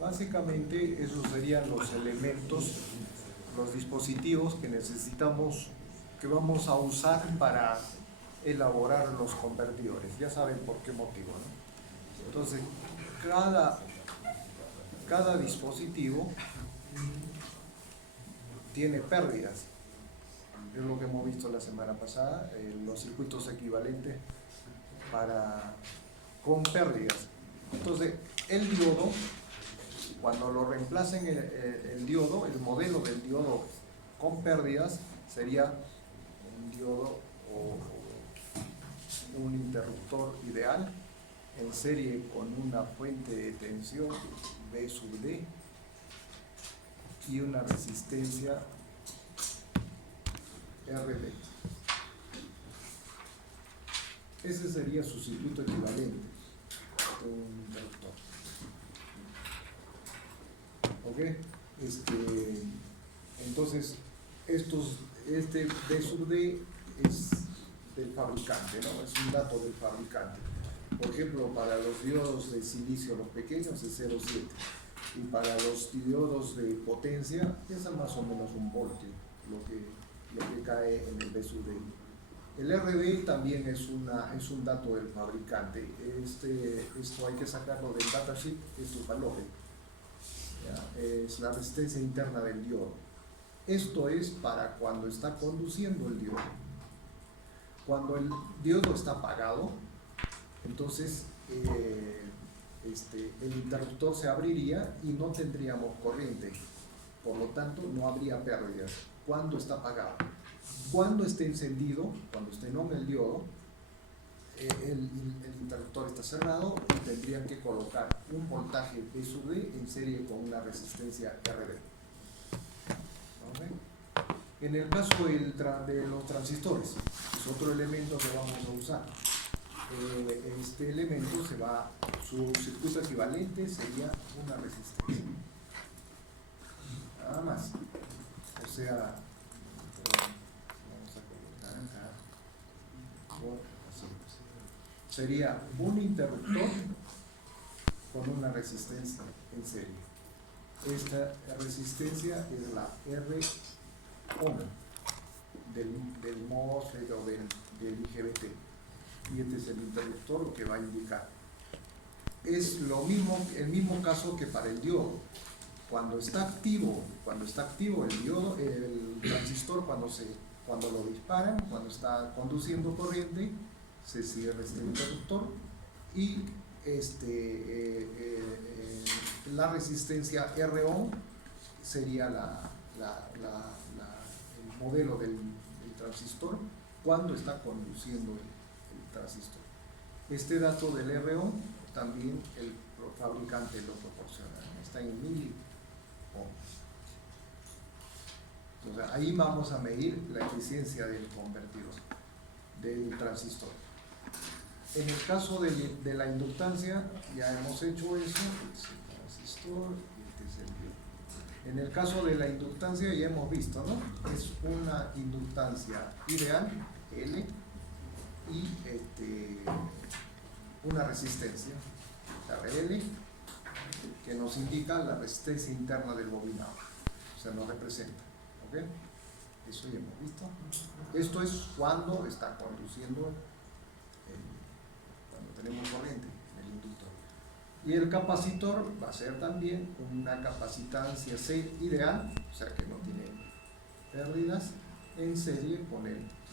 Básicamente esos serían los elementos, los dispositivos que necesitamos, que vamos a usar para elaborar los convertidores. Ya saben por qué motivo, ¿no? Entonces, cada dispositivo tiene pérdidas. Es lo que hemos visto la semana pasada, los circuitos equivalentes con pérdidas. Entonces, el diodo, cuando lo reemplacen el diodo, el modelo del diodo con pérdidas sería un diodo o un interruptor ideal en serie con una fuente de tensión V sub D y una resistencia RD. Ese sería su circuito equivalente, un interruptor. ¿Ok? Entonces, este V sub D es del fabricante, ¿no? Es un dato del fabricante. Por ejemplo, para los diodos de silicio, los pequeños, es 0,7. Y para los diodos de potencia, es más o menos un voltio lo que cae en el V sub D. El RD también es un dato del fabricante. Esto hay que sacarlo del datasheet, es su valor. Es la resistencia interna del diodo. Esto es para cuando está conduciendo el diodo. Cuando el diodo está apagado, entonces el interruptor se abriría y no tendríamos corriente. Por lo tanto, no habría pérdidas. Cuando está apagado. Cuando esté encendido, cuando esté en el diodo, el interruptor está cerrado y tendrían que colocar un voltaje V sub D en serie con una resistencia RD. ¿Okay? En el caso de los transistores, es otro elemento que vamos a usar. Este elemento su circuito equivalente sería una resistencia. Nada más. O sea, vamos a colocar acá. Sería un interruptor con una resistencia en serie. Esta resistencia es la R1 del MOSFET o del IGBT. Y este es el interruptor, lo que va a indicar. Es el mismo caso que para el diodo. Cuando está activo el diodo, el transistor, cuando lo disparan, cuando está conduciendo corriente, se cierra este interruptor y la resistencia R1 sería el modelo del transistor cuando está conduciendo el transistor. Este dato del R1 también el fabricante lo proporciona, está en 1000 ohms. Entonces ahí vamos a medir la eficiencia del convertidor, del transistor. En el caso de la inductancia, ya hemos hecho eso, este es el transistor y este es el diodo. En el caso de la inductancia ya hemos visto, ¿no? Es una inductancia ideal, L, y una resistencia, RL, que nos indica la resistencia interna del bobinado, o sea, nos representa, ¿ok? Eso ya hemos visto. Esto es cuando está conduciendo, cuando tenemos corriente en el inductor. Y el capacitor va a ser también una capacitancia C ideal, o sea que no tiene pérdidas, en serie con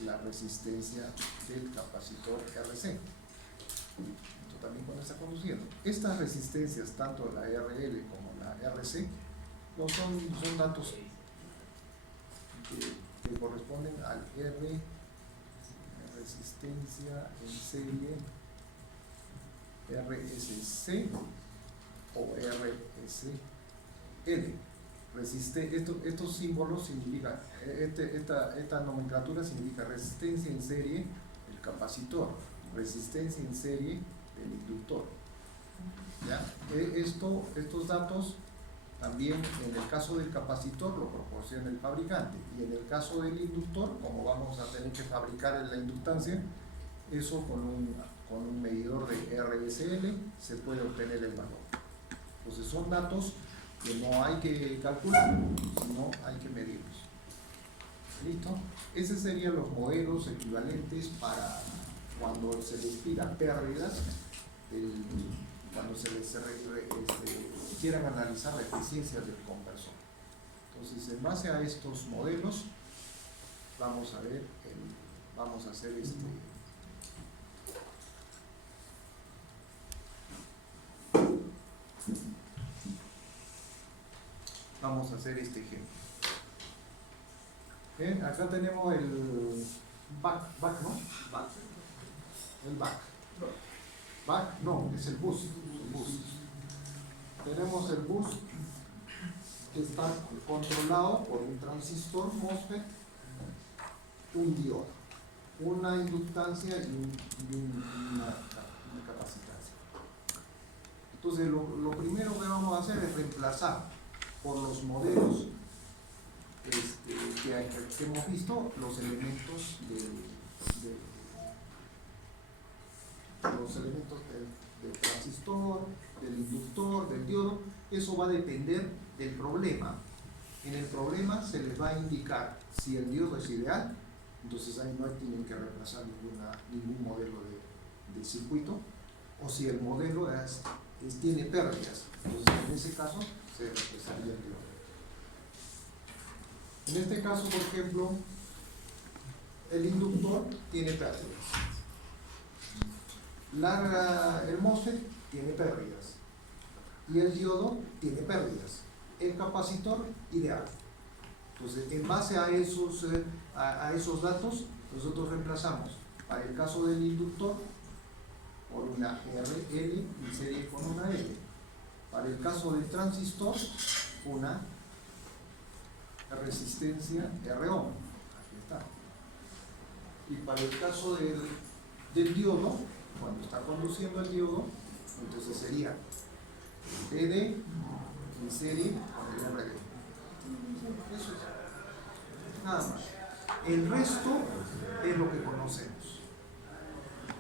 la resistencia del capacitor RC. Esto también cuando está conduciendo. Estas resistencias, tanto la RL como la RC, no son datos que corresponden al R, resistencia en serie, RSC o RSL. Estos símbolos significan, esta nomenclatura significa resistencia en serie del capacitor, resistencia en serie del inductor. ¿Ya? Estos datos también en el caso del capacitor lo proporciona el fabricante, y en el caso del inductor, como vamos a tener que fabricar la inductancia, eso con un medidor de RSL se puede obtener el valor. Entonces son datos que no hay que calcular, sino hay que medirlos. ¿Listo? Esos serían los modelos equivalentes para cuando se les pida pérdidas, cuando se les quieran analizar la eficiencia del conversor. Entonces, en base a estos modelos, vamos a ver, vamos a hacer este ejemplo. Bien, acá tenemos el back, ¿no? El back, no, es el bus. Tenemos el bus que está controlado por un transistor MOSFET, un diodo, una inductancia y una capacitancia. Entonces, lo primero que vamos a hacer es reemplazar por los modelos que hemos visto los elementos del transistor, del inductor, del diodo. Eso va a depender del problema. En el problema se les va a indicar si el diodo es ideal, entonces ahí no tienen que reemplazar ningún modelo de circuito, o si el modelo tiene pérdidas, entonces en ese caso se reemplazaría el diodo. En este caso, por ejemplo, el inductor tiene pérdidas. El MOSFET tiene pérdidas. Y el diodo tiene pérdidas. El capacitor ideal. Entonces, en base a esos datos, nosotros reemplazamos, para el caso del inductor, por una RL en serie con una L. Para el caso del transistor, una resistencia R-ohm. Aquí está. Y para el caso del diodo, cuando está conduciendo el diodo, entonces sería PD en serie con el RD. Eso es. Nada más. El resto es lo que conocemos.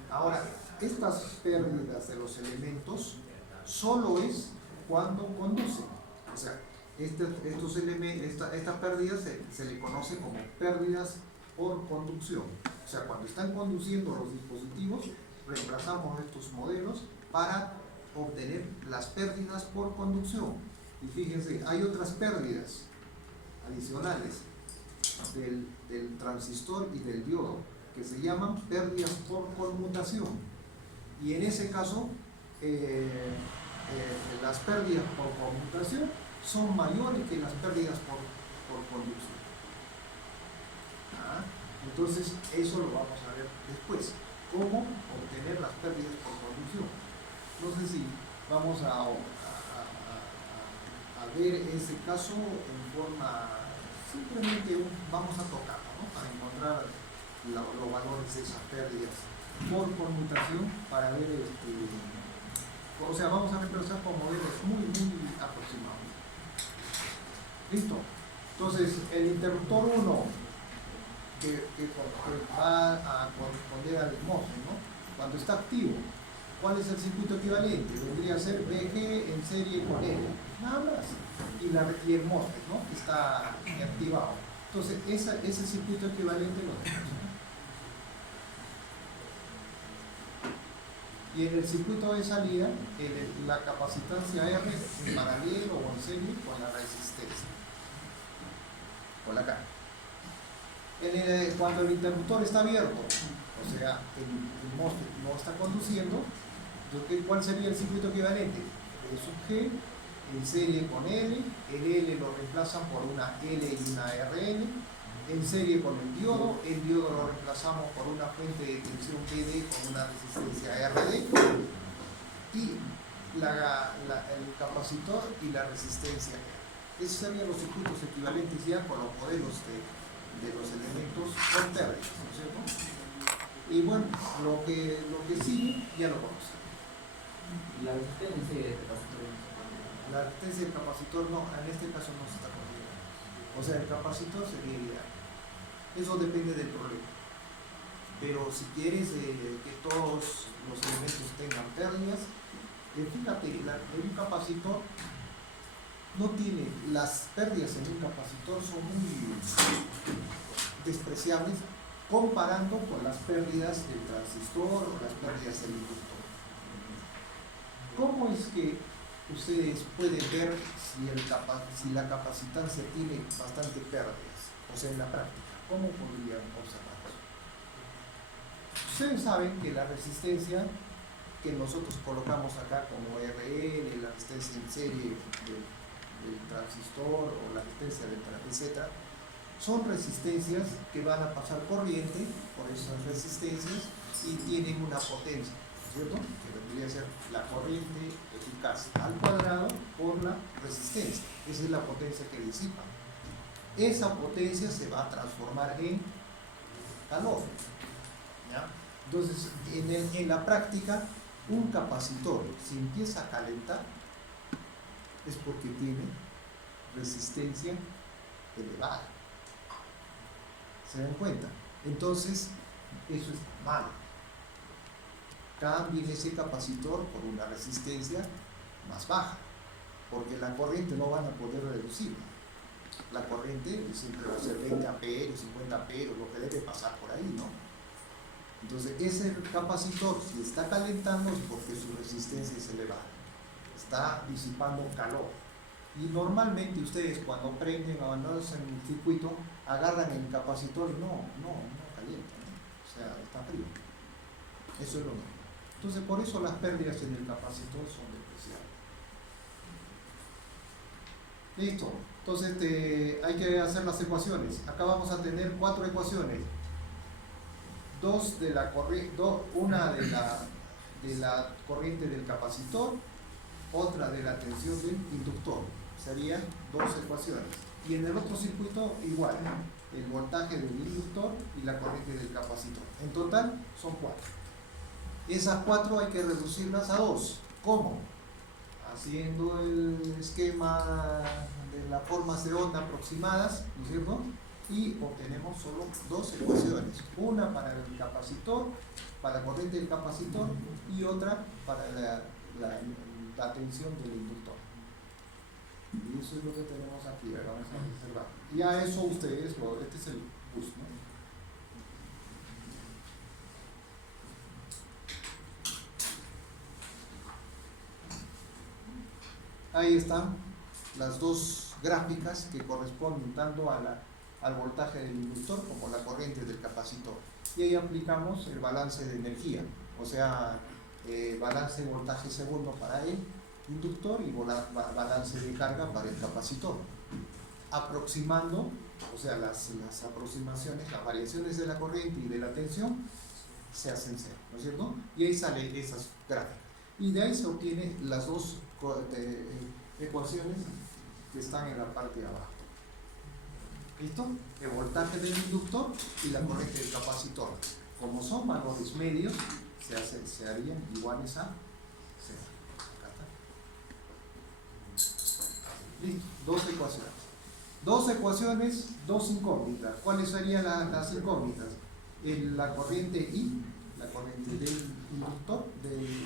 Ahora, estas pérdidas de los elementos solo es cuando conducen. O sea, estas pérdidas se le conoce como pérdidas por conducción. O sea, cuando están conduciendo los dispositivos, reemplazamos estos modelos para obtener las pérdidas por conducción. Y fíjense, hay otras pérdidas adicionales del transistor y del diodo que se llaman pérdidas por conmutación. Y en ese caso, las pérdidas por conmutación son mayores que las pérdidas por conducción. Entonces, eso lo vamos a ver después. ¿Cómo obtener las pérdidas por conducción? No sé si vamos a ver ese caso en forma, simplemente vamos a tocarlo, ¿no? Para encontrar los valores de esas pérdidas por conmutación, para ver, o sea, vamos a reemplazar con modelos muy aproximados. ¿Listo? Entonces, el interruptor 1 que va a corresponder al MOSFET, ¿no? Cuando está activo, ¿cuál es el circuito equivalente? Vendría a ser BG en serie con L, nada más. Y el MOSFET, ¿no? Que está activado. Entonces, ese circuito equivalente lo tenemos. Y en el circuito de salida, la capacitancia R en paralelo o en serie con la resistencia, con la carga. Cuando el interruptor está abierto, o sea, el MOSFET no está conduciendo, ¿cuál sería el circuito equivalente? E sub G en serie con L, el L lo reemplazan por una L y una RL, en serie con el diodo lo reemplazamos por una fuente de tensión PD con una resistencia RD, y el capacitor y la resistencia R. Esos serían los circuitos equivalentes ya con los modelos de los elementos con pérdidas, ¿no es cierto? Y bueno, lo que sigue ya lo conocen. La resistencia del capacitor. La resistencia del capacitor no, en este caso no se está considerando. O sea, el capacitor sería ideal. Eso depende del problema. Pero si quieres que todos los elementos tengan pérdidas, fíjate, en un capacitor no tiene, las pérdidas en un capacitor son muy despreciables comparando con las pérdidas del transistor o las pérdidas del inductor. ¿Cómo es que ustedes pueden ver si la capacitancia tiene bastante pérdidas? O sea, en la práctica, ¿cómo podrían observar eso? Ustedes saben que la resistencia que nosotros colocamos acá como RL, la resistencia en serie del transistor o la resistencia del etc., son resistencias que van a pasar corriente por esas resistencias y tienen una potencia, ¿cierto? Que debería ser la corriente eficaz al cuadrado por la resistencia. Esa es la potencia que disipa. Esa potencia se va a transformar en calor, ¿ya? Entonces, en la práctica, un capacitor, si empieza a calentar, es porque tiene resistencia elevada. ¿Se dan cuenta? Entonces, eso es malo. Cambien ese capacitor por una resistencia más baja, porque la corriente no van a poder reducirla. La corriente siempre va a ser 20 amperios, 50 amperios, lo que debe pasar por ahí, ¿no? Entonces, ese capacitor, si está calentando, es porque su resistencia es elevada. Está disipando calor. Y normalmente ustedes cuando prenden o no hacen un circuito, agarran el capacitor y no calienta, ¿no? O sea, está frío. Eso es lo mismo. Entonces, por eso las pérdidas en el capacitor son despreciables. Listo. Entonces, hay que hacer las ecuaciones. Acá vamos a tener 4 ecuaciones. Una de la corriente del capacitor, otra de la tensión del inductor. Serían 2 ecuaciones. Y en el otro circuito igual, el voltaje del inductor y la corriente del capacitor. En total son 4. Esas 4 hay que reducirlas a 2. ¿Cómo? Haciendo el esquema de las formas de onda aproximadas, ¿no es cierto? Y obtenemos solo 2 ecuaciones. Una para el capacitor, para la corriente del capacitor, y otra para la tensión del inductor. Y eso es lo que tenemos aquí. Vamos a observar. Y a eso ustedes, este es el bus, ¿no? Ahí están las 2 gráficas que corresponden tanto al voltaje del inductor como la corriente del capacitor. Y ahí aplicamos el balance de energía, o sea, balance de voltaje segundo para el inductor y balance de carga para el capacitor. Aproximando, o sea, las aproximaciones, las variaciones de la corriente y de la tensión se hacen cero, ¿no es cierto? Y ahí salen esas gráficas. Y de ahí se obtienen las 2 ecuaciones que están en la parte de abajo. ¿Listo? El voltaje del inductor y la corriente del capacitor. Como son valores medios, se harían iguales a 0. Acá está. Listo, 2 ecuaciones. 2 ecuaciones, 2 incógnitas. ¿Cuáles serían las incógnitas? La corriente I, la corriente del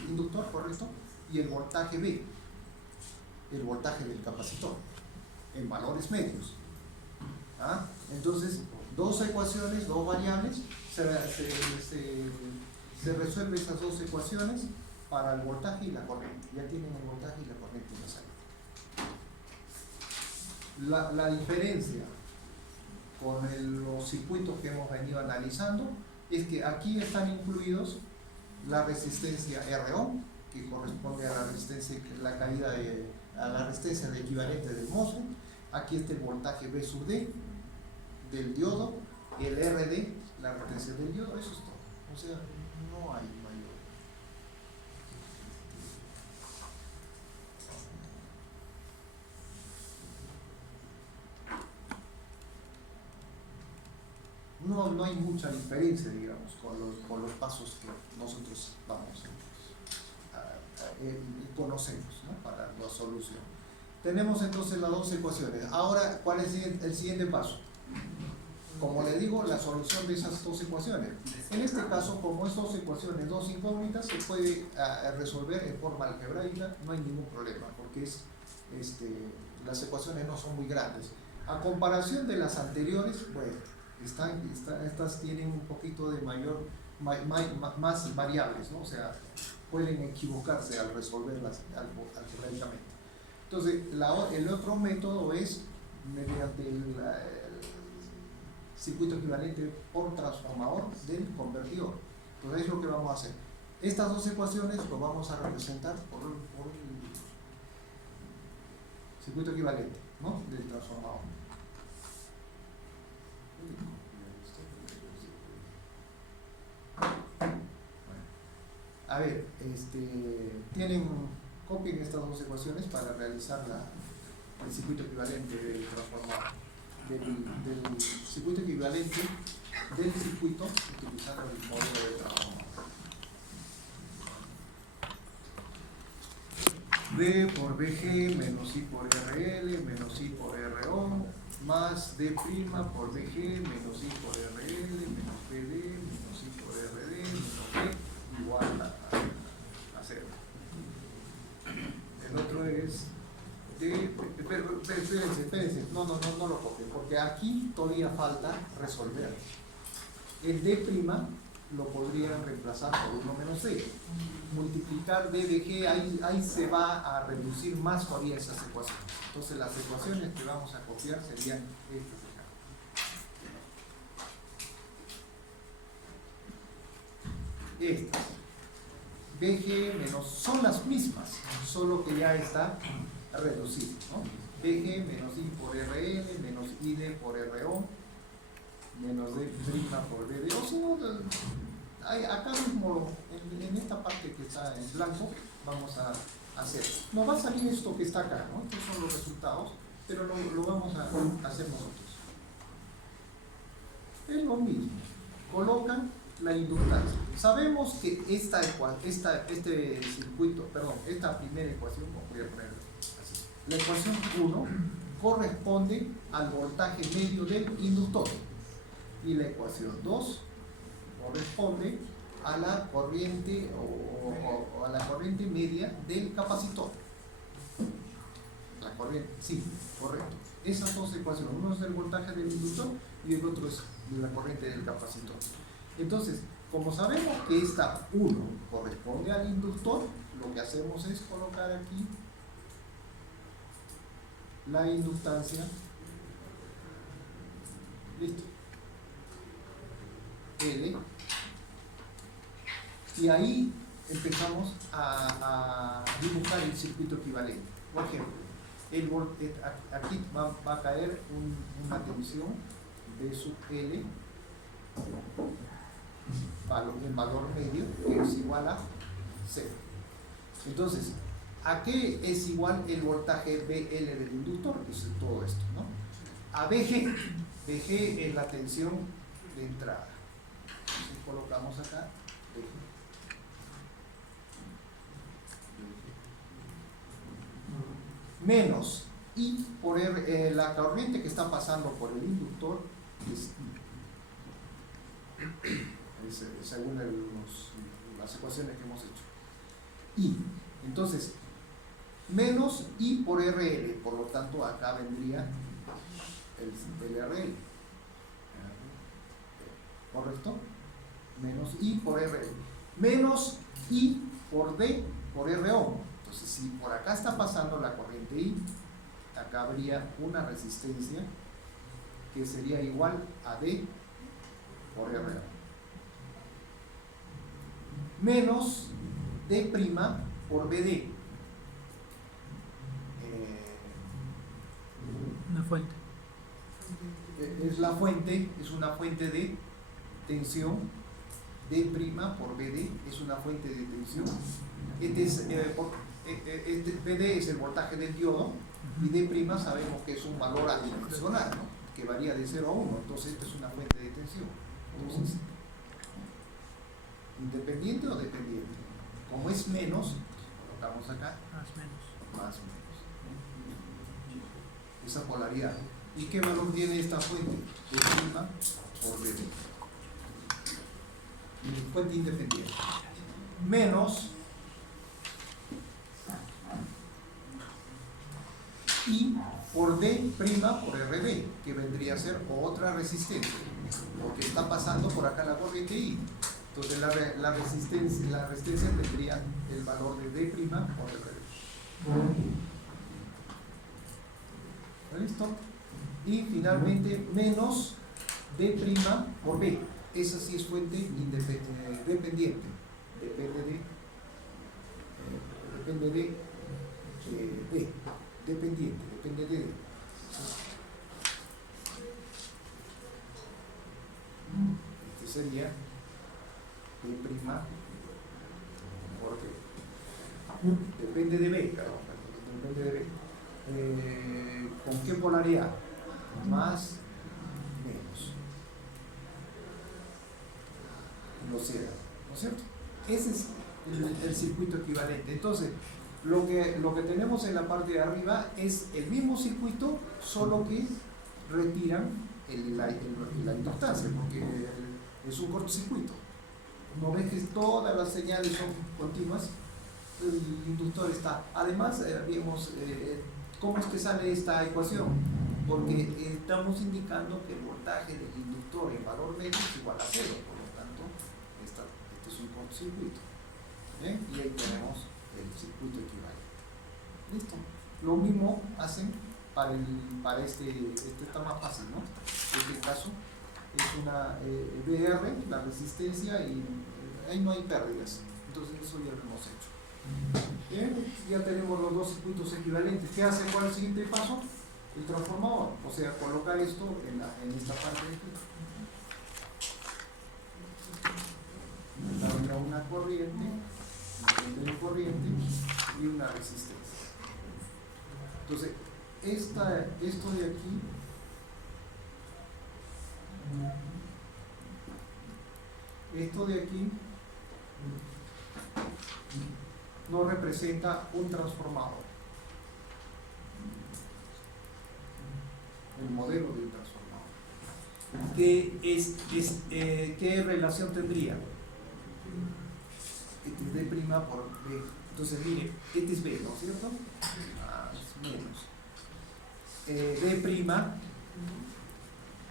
inductor, correcto, y el voltaje B, el voltaje del capacitor, en valores medios. ¿Ah? Entonces, 2 ecuaciones, 2 variables, se resuelven esas 2 ecuaciones para el voltaje y la corriente. Ya tienen el voltaje y la corriente en la salida. La diferencia con los circuitos que hemos venido analizando es que aquí están incluidos la resistencia R-ohm, que corresponde a la resistencia, la caída a la resistencia de equivalente del MOSFET. Aquí está el voltaje V sub D del diodo, y el RD, la resistencia del diodo. Eso es todo. O sea, no hay mayor. No hay mucha diferencia, digamos, con los pasos que nosotros vamos conocemos, ¿no? Para la solución. Tenemos entonces las 2 ecuaciones. Ahora, ¿cuál es el siguiente paso? como le digo, la solución de esas dos ecuaciones. En este caso, como es dos ecuaciones, dos incógnitas, se puede resolver en forma algebraica, no hay ningún problema, porque las ecuaciones no son muy grandes. A comparación de las anteriores, bueno, estas tienen un poquito de más variables, ¿no? O sea, pueden equivocarse al resolverlas algebraicamente. Entonces, el otro método es mediante el circuito equivalente por transformador del convertidor. Entonces, es lo que vamos a hacer. Estas dos ecuaciones lo vamos a representar por el circuito equivalente, ¿no? Del transformador. A ver, copien estas dos ecuaciones para realizar el circuito equivalente del transformador, del circuito equivalente del circuito utilizando el modelo de transformador. D por BG menos I por RL menos I por RO más D' por BG menos I por RL menos BD menos I por RD menos B igual a 0. El otro es D, espérense, no lo copien, porque aquí todavía falta resolver. El D' lo podrían reemplazar por 1 menos D. Multiplicar D de G, ahí se va a reducir más todavía esas ecuaciones. Entonces las ecuaciones que vamos a copiar serían estas de acá. Estas. BG menos, son las mismas, solo que ya está reducido, ¿no? BG menos I por RL menos ID por RO menos D' por BD. O sea, acá mismo, en esta parte que está en blanco, vamos a hacer. Nos va a salir esto que está acá, ¿no? Estos son los resultados, pero lo vamos a hacer nosotros. Es lo mismo. Colocan la inductancia. Sabemos que esta primera ecuación, voy a poner así, la ecuación 1 corresponde al voltaje medio del inductor y la ecuación 2 corresponde a la corriente o a la corriente media del capacitor. La corriente, sí, correcto. Esas dos ecuaciones, uno es el voltaje del inductor y el otro es la corriente del capacitor. Entonces, como sabemos que esta 1 corresponde al inductor, lo que hacemos es colocar aquí la inductancia. Listo. L. Y ahí empezamos a dibujar el circuito equivalente. Por ejemplo, aquí va a caer una tensión de sub L, el valor medio, que es igual a 0. Entonces, ¿a qué es igual el voltaje BL del inductor? Que es todo esto, ¿no? A BG. BG es la tensión de entrada. Entonces colocamos acá BG. Menos I por R, la corriente que está pasando por el inductor es I, según las ecuaciones que hemos hecho. I, entonces, menos I por RL, por lo tanto acá vendría el RL, ¿correcto? Menos I por RL, menos I por D por RO. Entonces, si por acá está pasando la corriente I, acá habría una resistencia que sería igual a D por RO. Menos D' por BD. Una fuente. Es la fuente, es una fuente de tensión. D' por BD es una fuente de tensión. BD es el voltaje del diodo y D' sabemos que es un valor adimensional, ¿no? Que varía de 0 a 1, entonces esta es una fuente de tensión. Entonces, ¿independiente o dependiente? Como es menos, colocamos acá Más menos. más menos. Esa polaridad. ¿Y qué valor tiene esta fuente? D' por DB. Fuente independiente. Menos I por D' por RB, que vendría a ser otra resistencia, porque está pasando por acá la corriente I. Entonces la resistencia tendría el valor de D' por RB. ¿Listo? Y finalmente menos D' por B. Esa sí es fuente dependiente. Depende de B. Dependiente, depende de D. Este sería D' por B. Depende de B, perdón, depende de B. ¿Con qué polaridad? Más, menos. Lo cierra, ¿no es cierto? Ese es el circuito equivalente. Entonces, lo que tenemos en la parte de arriba es el mismo circuito, solo que retiran la inductancia, porque es un cortocircuito. No ves que todas las señales son continuas, el inductor está. Además, vimos cómo es que sale esta ecuación, porque estamos indicando que el voltaje del inductor en valor medio es igual a 0, por lo tanto, este es un cortocircuito. Y ahí tenemos el circuito equivalente. ¿Listo? Lo mismo hacen para este está más fácil, ¿no? En este caso es una VR, la resistencia, y ahí no hay pérdidas. Entonces eso ya lo hemos hecho. Bien, ya tenemos los dos circuitos equivalentes. ¿Qué hace? ¿Cuál es el siguiente paso? El transformador, o sea, colocar esto en esta parte de aquí. Darle una corriente y una resistencia. Entonces, esto de aquí no representa un transformador, el modelo de un transformador. ¿Qué relación tendría? Este es D' por B. Entonces, mire, este es B, ¿no es cierto? Es menos. D'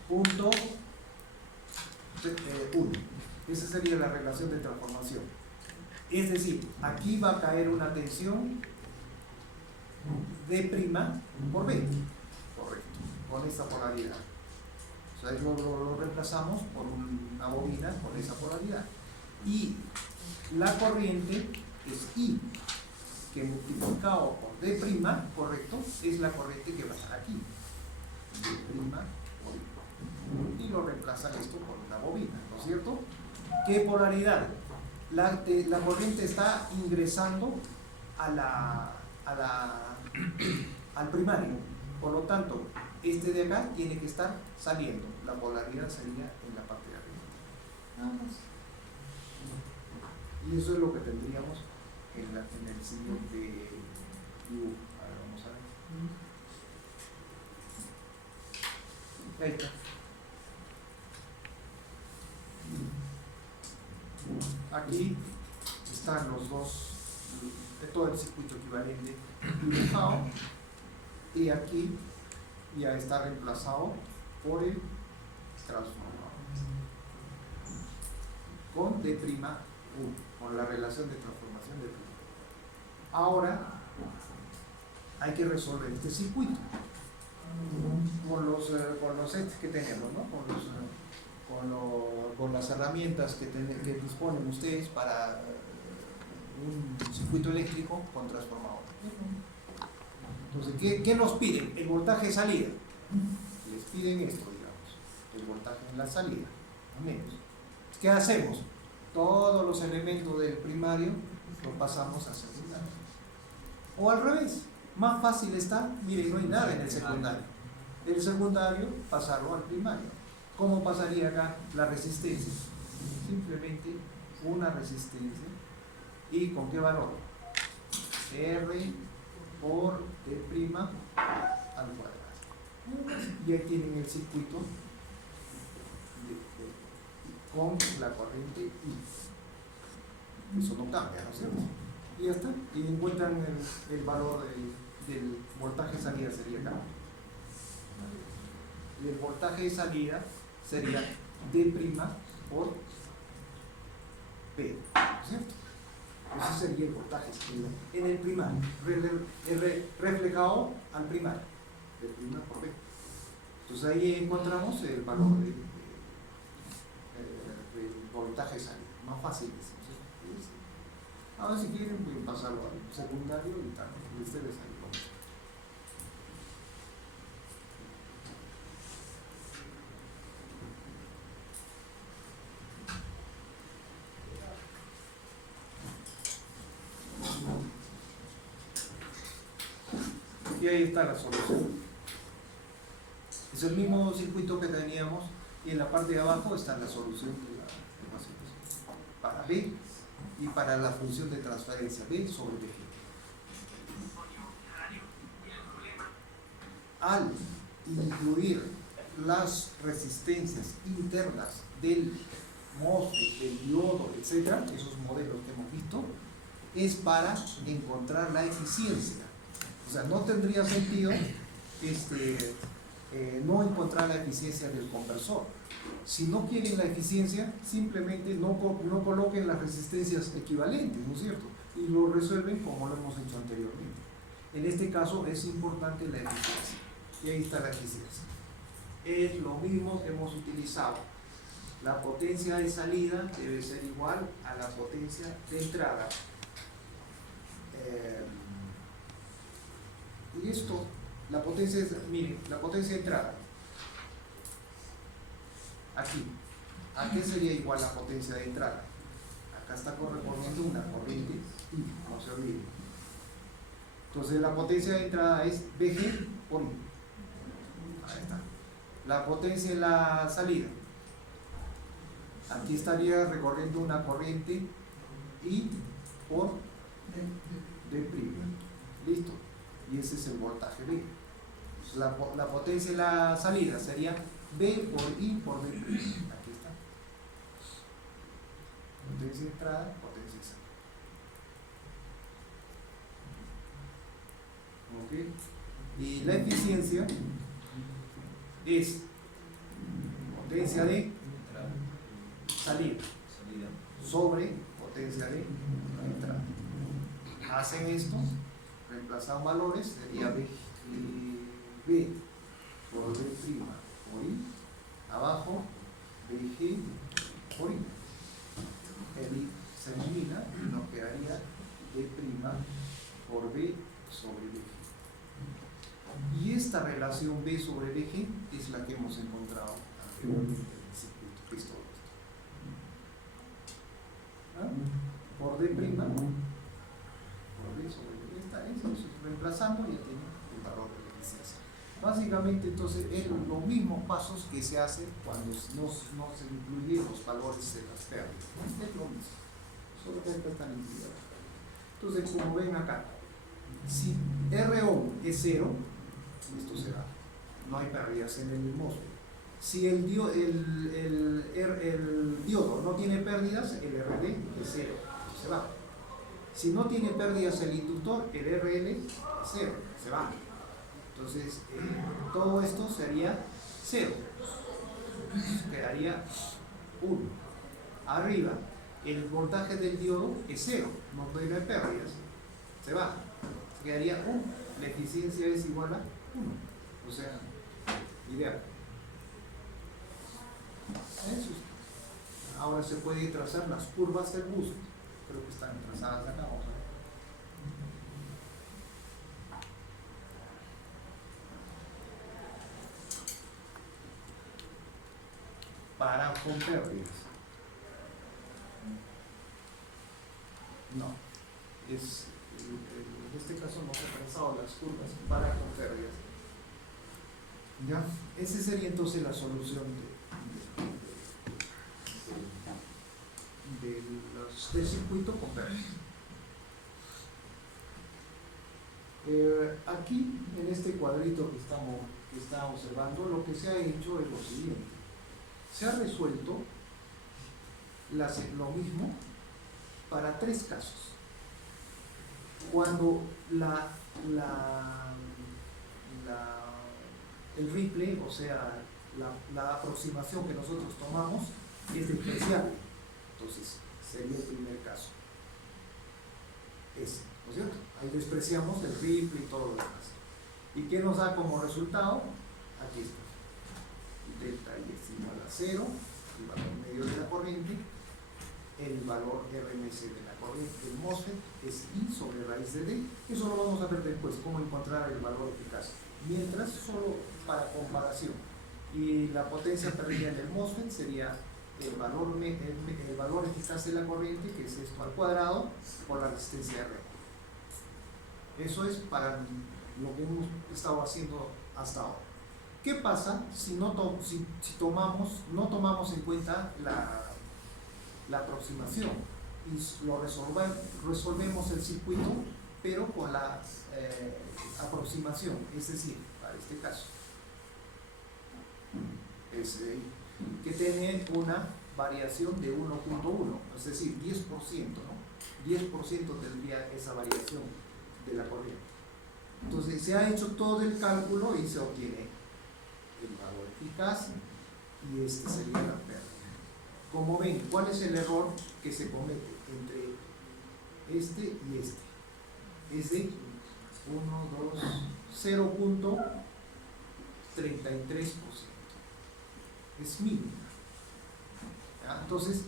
punto 1. Esa sería la relación de transformación. Es decir, aquí va a caer una tensión D' por B. Correcto, con esa polaridad. O sea, lo reemplazamos por una bobina con esa polaridad. Y la corriente es I, que multiplicado por D', correcto, es la corriente que va a estar aquí. D' por I. Y lo reemplazan esto por una bobina, ¿no es cierto? ¿Qué polaridad? La corriente está ingresando al primario. Por lo tanto, este de acá tiene que estar saliendo. La polaridad sería en la parte de arriba. Nada más. Y eso es lo que tendríamos en el siguiente dibujo. A ver, vamos a ver. Ahí está. Aquí están los dos, de todo el circuito equivalente dibujado, y aquí ya está reemplazado por el transformador con D'1, con la relación de transformación de D'. Ahora hay que resolver este circuito con los sets que tenemos, ¿no? Con las herramientas que disponen ustedes para un circuito eléctrico con transformador. Entonces, ¿qué nos piden? El voltaje de salida. Les piden esto, digamos, el voltaje en la salida, al menos. ¿Qué hacemos? Todos los elementos del primario los pasamos a secundario. O al revés, más fácil está, miren, no hay nada en el secundario. El secundario pasarlo al primario. ¿Cómo pasaría acá la resistencia? Simplemente una resistencia. ¿Y con qué valor? R por D' al cuadrado. Y ahí tienen el circuito con la corriente I. Eso no cambia, ¿no es cierto? Y ya está. Y encuentran el valor del voltaje salida sería acá. Y el voltaje de salida sería D' por P, ¿no es cierto? Ese sería el voltaje en el primario, reflejado al primario, de prima por B. Entonces ahí encontramos el valor del voltaje de salida, más fácil. Ahora si quieren pueden pasarlo al secundario y tal, y ustedes ahí lo ven. Y ahí está la solución. Es el mismo circuito que teníamos y en la parte de abajo está la solución de la ecuación para B y para la función de transferencia B sobre B. Al incluir las resistencias internas del MOSFET, del diodo, etc., esos modelos que hemos visto, es para encontrar la eficiencia. O sea, no tendría sentido no encontrar la eficiencia del conversor. Si no quieren la eficiencia, simplemente no coloquen las resistencias equivalentes, ¿no es cierto? Y lo resuelven como lo hemos hecho anteriormente. En este caso es importante la eficiencia. Y ahí está la eficiencia. Es lo mismo que hemos utilizado. La potencia de salida debe ser igual a la potencia de entrada. Y esto, la potencia, miren, la potencia de entrada. Aquí, ¿a qué sería igual la potencia de entrada? Acá está correspondiendo una corriente I, no se olviden. Entonces la potencia de entrada es Vg por I. Ahí está. La potencia de la salida. Aquí estaría recorriendo una corriente I por D'. Listo. Y ese es el voltaje B. La potencia de la salida sería B por I por D'. Aquí está. Potencia de entrada, potencia de salida. ¿Ok? Y la eficiencia es potencia de salida sobre potencia de entrada. Hacen esto, reemplazan valores, sería B por D' por I, abajo Bg por I. El I se elimina y nos quedaría D' por B sobre Bg. Y esta relación B sobre Bg es la que hemos encontrado anteriormente en el circuito, que es todo esto. ¿Ah? Por D', por B sobre Bg, está eso, reemplazando ya tiene el valor de la eficiencia. Básicamente entonces es los mismos pasos que se hacen cuando no se incluyen los valores de las pérdidas. Es lo mismo, solo que acá están incluidos. Entonces como ven acá, si R1 es 0, esto será, no hay pérdidas en el MOSFET. Si el diodo no tiene pérdidas, el RD es 0, se va. Si no tiene pérdidas el inductor, el RL es 0, se va. Entonces, todo esto sería 0, quedaría 1. Arriba, el voltaje del diodo es 0, no tiene pérdidas, se va, quedaría 1. La eficiencia es igual a 1, o sea, ideal. Eso. Ahora se puede trazar las curvas del boost, creo que están trazadas acá. Vamos a ver. Para con pérdidas. No, en este caso no se han trazado las curvas para con pérdidas. ¿Ya? Esa sería entonces la solución del circuito con pérdidas. Aquí, en en este cuadrito que está observando, lo que se ha hecho es lo siguiente. Se ha resuelto lo mismo para tres casos. Cuando el Ripley, o sea, la aproximación que nosotros tomamos es despreciable. Entonces, sería el primer caso. Ese, ¿no es cierto? Ahí despreciamos el Ripley y todo lo demás. ¿Y qué nos da como resultado? Aquí está. Delta I es igual a 0, el valor medio de la corriente, el valor RMS de la corriente del MOSFET es I sobre raíz de D. Eso lo vamos a ver después, cómo encontrar el valor eficaz. Mientras, solo para comparación. Y la potencia perdida del MOSFET sería el valor eficaz de la corriente, que es esto al cuadrado, por la resistencia R. Eso es para lo que hemos estado haciendo hasta ahora. ¿Qué pasa si no tomamos en cuenta la aproximación y resolvemos el circuito, pero con la aproximación? Es decir, para este caso, que tiene una variación de 1.1, es decir, 10%, ¿no? 10% tendría esa variación de la corriente. Entonces se ha hecho todo el cálculo y se obtiene el valor eficaz y este sería la pérdida. Como ven, ¿cuál es el error que se comete entre este y este? Es de 0.33%. Es mínimo. ¿Ya? Entonces,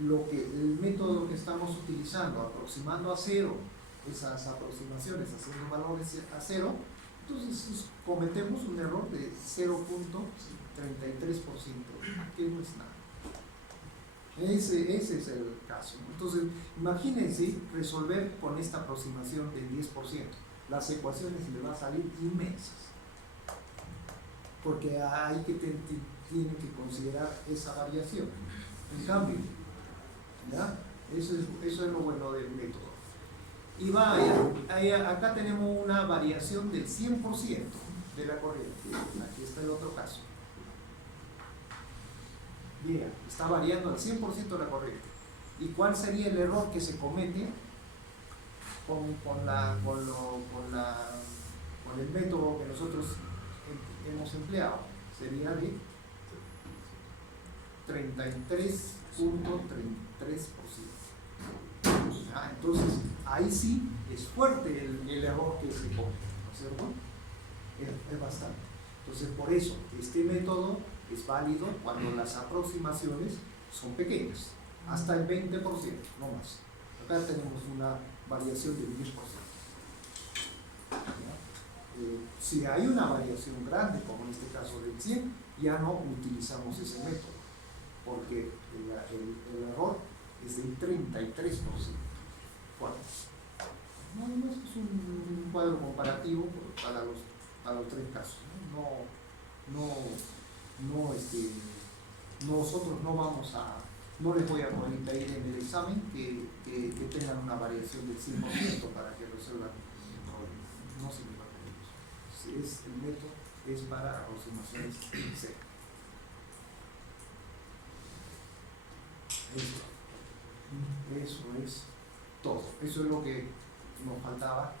el método que estamos utilizando, aproximando a cero esas aproximaciones, haciendo valores a cero, entonces cometemos un error de 0.33%, que no es nada. Ese es el caso. Entonces, imagínense resolver con esta aproximación del 10%. Las ecuaciones le van a salir inmensas, porque hay tiene que considerar esa variación. En cambio, ¿ya? Eso es lo bueno del método. Y acá tenemos una variación del 100% de la corriente. Aquí está el otro caso. Bien, está variando al 100% de la corriente. ¿Y cuál sería el error que se comete con el método que nosotros hemos empleado? Sería de 33.33%. Entonces, ahí sí es fuerte el error que se comete, ¿no es cierto? Es bastante. Entonces, por eso, este método es válido cuando las aproximaciones son pequeñas, hasta el 20%, no más. Acá tenemos una variación del 10%. Si hay una variación grande, como en este caso del 100, ya no utilizamos ese método, porque el error es del 33%. Bueno, no es un cuadro comparativo para los tres casos. Nosotros no les voy a poder pedir en el examen que tengan una variación del 100% para que resuelvan el problema. No se les va a pedir eso. El método es para aproximaciones C. Eso es todo. Eso es lo que nos faltaba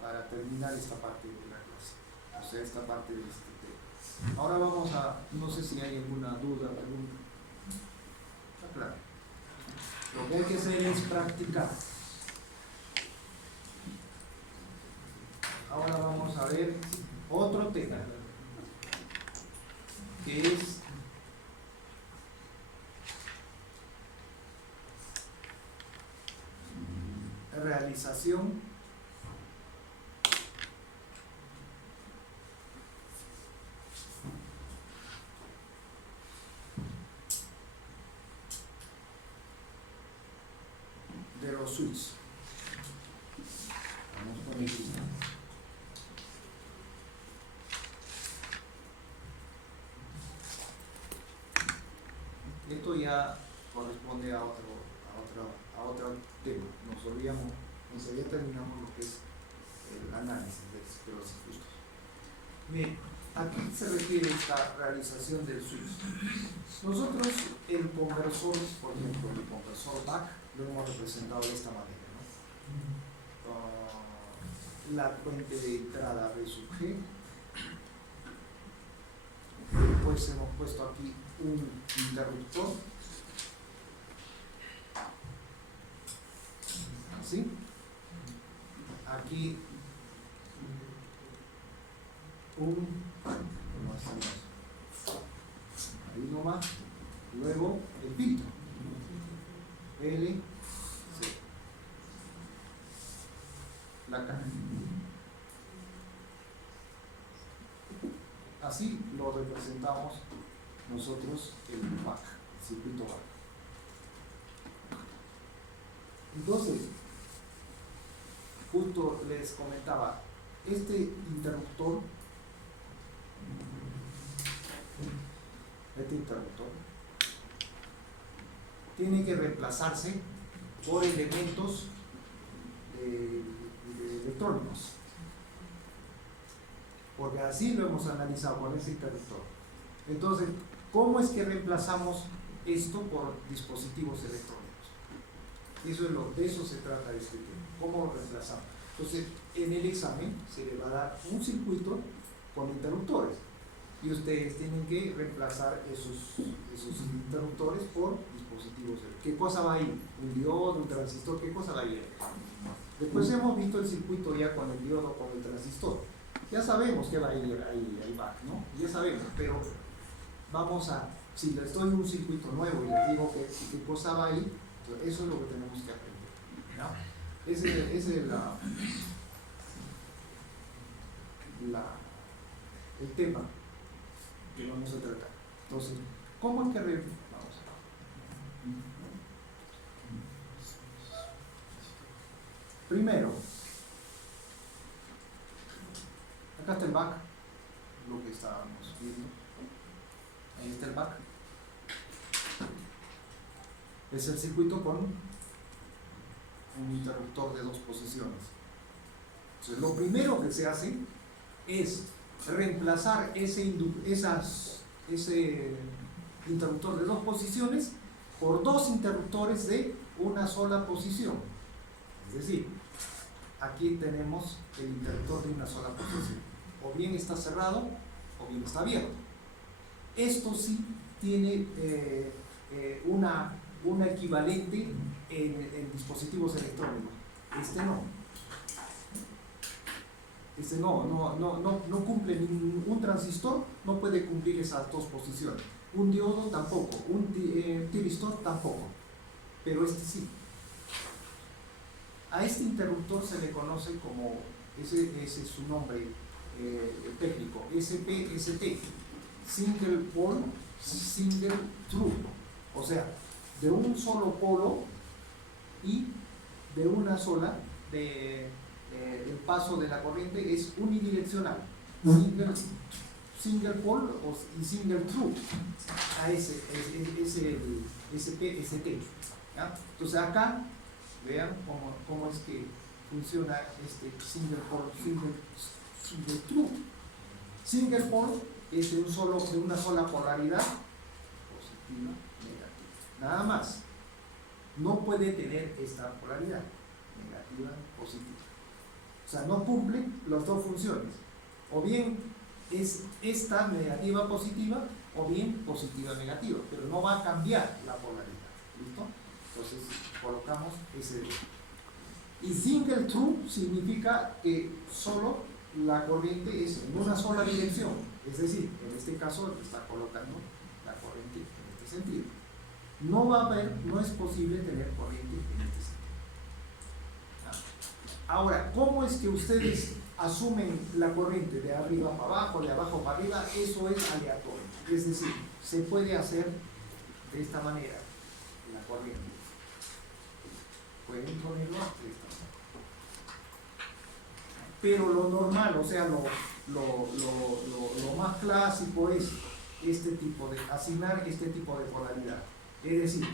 para terminar esta parte de la clase. O sea, esta parte de este tema. Ahora vamos no sé si hay alguna duda, pregunta. Está claro. Lo que hay que hacer es practicar. Ahora vamos a ver otro tema, que es realización de los switches. Vamos con el sistema. Esto ya corresponde a otro tema. Enseguida terminamos lo que es el análisis de los circuitos. Bien, ¿a qué se refiere esta realización del switch? Nosotros el conversor, por ejemplo, el conversor back, lo hemos representado de esta manera, ¿no? La fuente de entrada B sub G. Después hemos puesto aquí un interruptor. ¿Sí? Aquí ¿cómo hacemos? Ahí nomás. Luego el filtro. L, C. La caja. Así lo representamos nosotros el back, el circuito back. Entonces, justo les comentaba, este interruptor tiene que reemplazarse por elementos electrónicos, porque así lo hemos analizado con ese interruptor. Entonces, ¿cómo es que reemplazamos esto por dispositivos electrónicos? De eso se trata este tema. ¿Cómo lo reemplazamos? Entonces, en el examen se le va a dar un circuito con interruptores y ustedes tienen que reemplazar esos interruptores por dispositivos. ¿Qué cosa va ahí? ¿Un diodo, un transistor? ¿Qué cosa va ahí? Después hemos visto el circuito ya con el diodo, con el transistor. Ya sabemos que va a ir ahí va, ¿no? Ya sabemos, pero vamos a, si les doy un circuito nuevo y les digo qué cosa va ahí, eso es lo que tenemos que aprender, ¿no? Ese es el tema que vamos a tratar. Entonces, ¿cómo es que vamos a ver? Primero, acá está el back, lo que estábamos viendo. Ahí está el back. Es el circuito con un interruptor de 2 posiciones. Entonces, lo primero que se hace es reemplazar ese interruptor de 2 posiciones por 2 interruptores de una sola posición. Es decir, aquí tenemos el interruptor de una sola posición. O bien está cerrado o bien está abierto. Esto sí tiene una equivalente en dispositivos electrónicos. Este no cumple, un transistor no puede cumplir esas 2 posiciones, un diodo tampoco, un tiristor tampoco, pero este sí. A este interruptor se le conoce como, ese es su nombre técnico, SPST, Single Pole, Single True, o sea, de un solo polo y de una sola, el paso de la corriente es unidireccional, single pole y single true. Ese es el SPST. ¿Ya? Entonces acá vean cómo es que funciona este single pole, single true. Single pole es de una sola polaridad, positiva, negativa. Nada más. No puede tener esta polaridad, negativa, positiva. O sea, no cumple las 2 funciones. O bien es esta negativa positiva, o bien positiva negativa, pero no va a cambiar la polaridad. ¿Listo? Entonces colocamos ese. Y single true significa que solo la corriente es en una sola dirección. Es decir, en este caso está colocando la corriente en este sentido. No es posible tener corriente en este sentido. Ahora, ¿cómo es que ustedes asumen la corriente de arriba para abajo, de abajo para arriba? Eso es aleatorio. Es decir, se puede hacer de esta manera la corriente. Pueden ponerlo de esta manera. Pero lo normal, o sea, lo más clásico es asignar este tipo de polaridad. Es decir,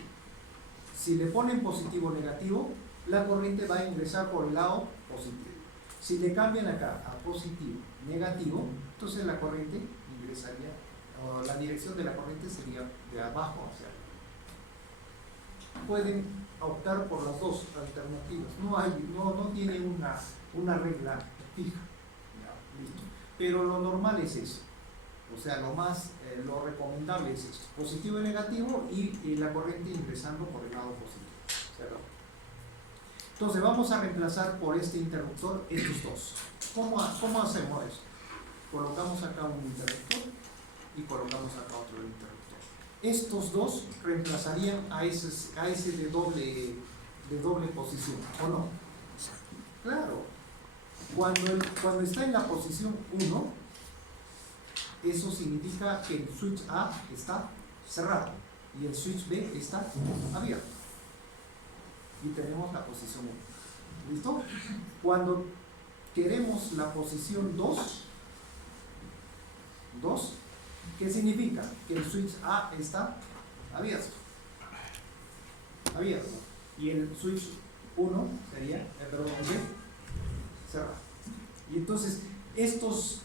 si le ponen positivo o negativo, la corriente va a ingresar por el lado positivo. Si le cambian acá a positivo negativo, entonces la corriente ingresaría, o la dirección de la corriente sería de abajo hacia arriba. Pueden optar por las dos alternativas, no tiene una regla fija, ¿ya? Listo. Pero lo normal es eso, o sea, lo recomendable es esto, positivo y negativo, y la corriente ingresando por el lado positivo. ¿Cierto? Entonces vamos a reemplazar por este interruptor estos dos. ¿Cómo hacemos eso? Colocamos acá un interruptor y colocamos acá otro interruptor. Estos dos reemplazarían a ese de doble posición, ¿o no? Claro. Cuando está en la posición 1, eso significa que el switch A está cerrado y el switch B está abierto. Y tenemos la posición 1. ¿Listo? Cuando queremos la posición 2, ¿qué significa? Que el switch A está abierto. Y el switch 1 sería el B cerrado. Y entonces estos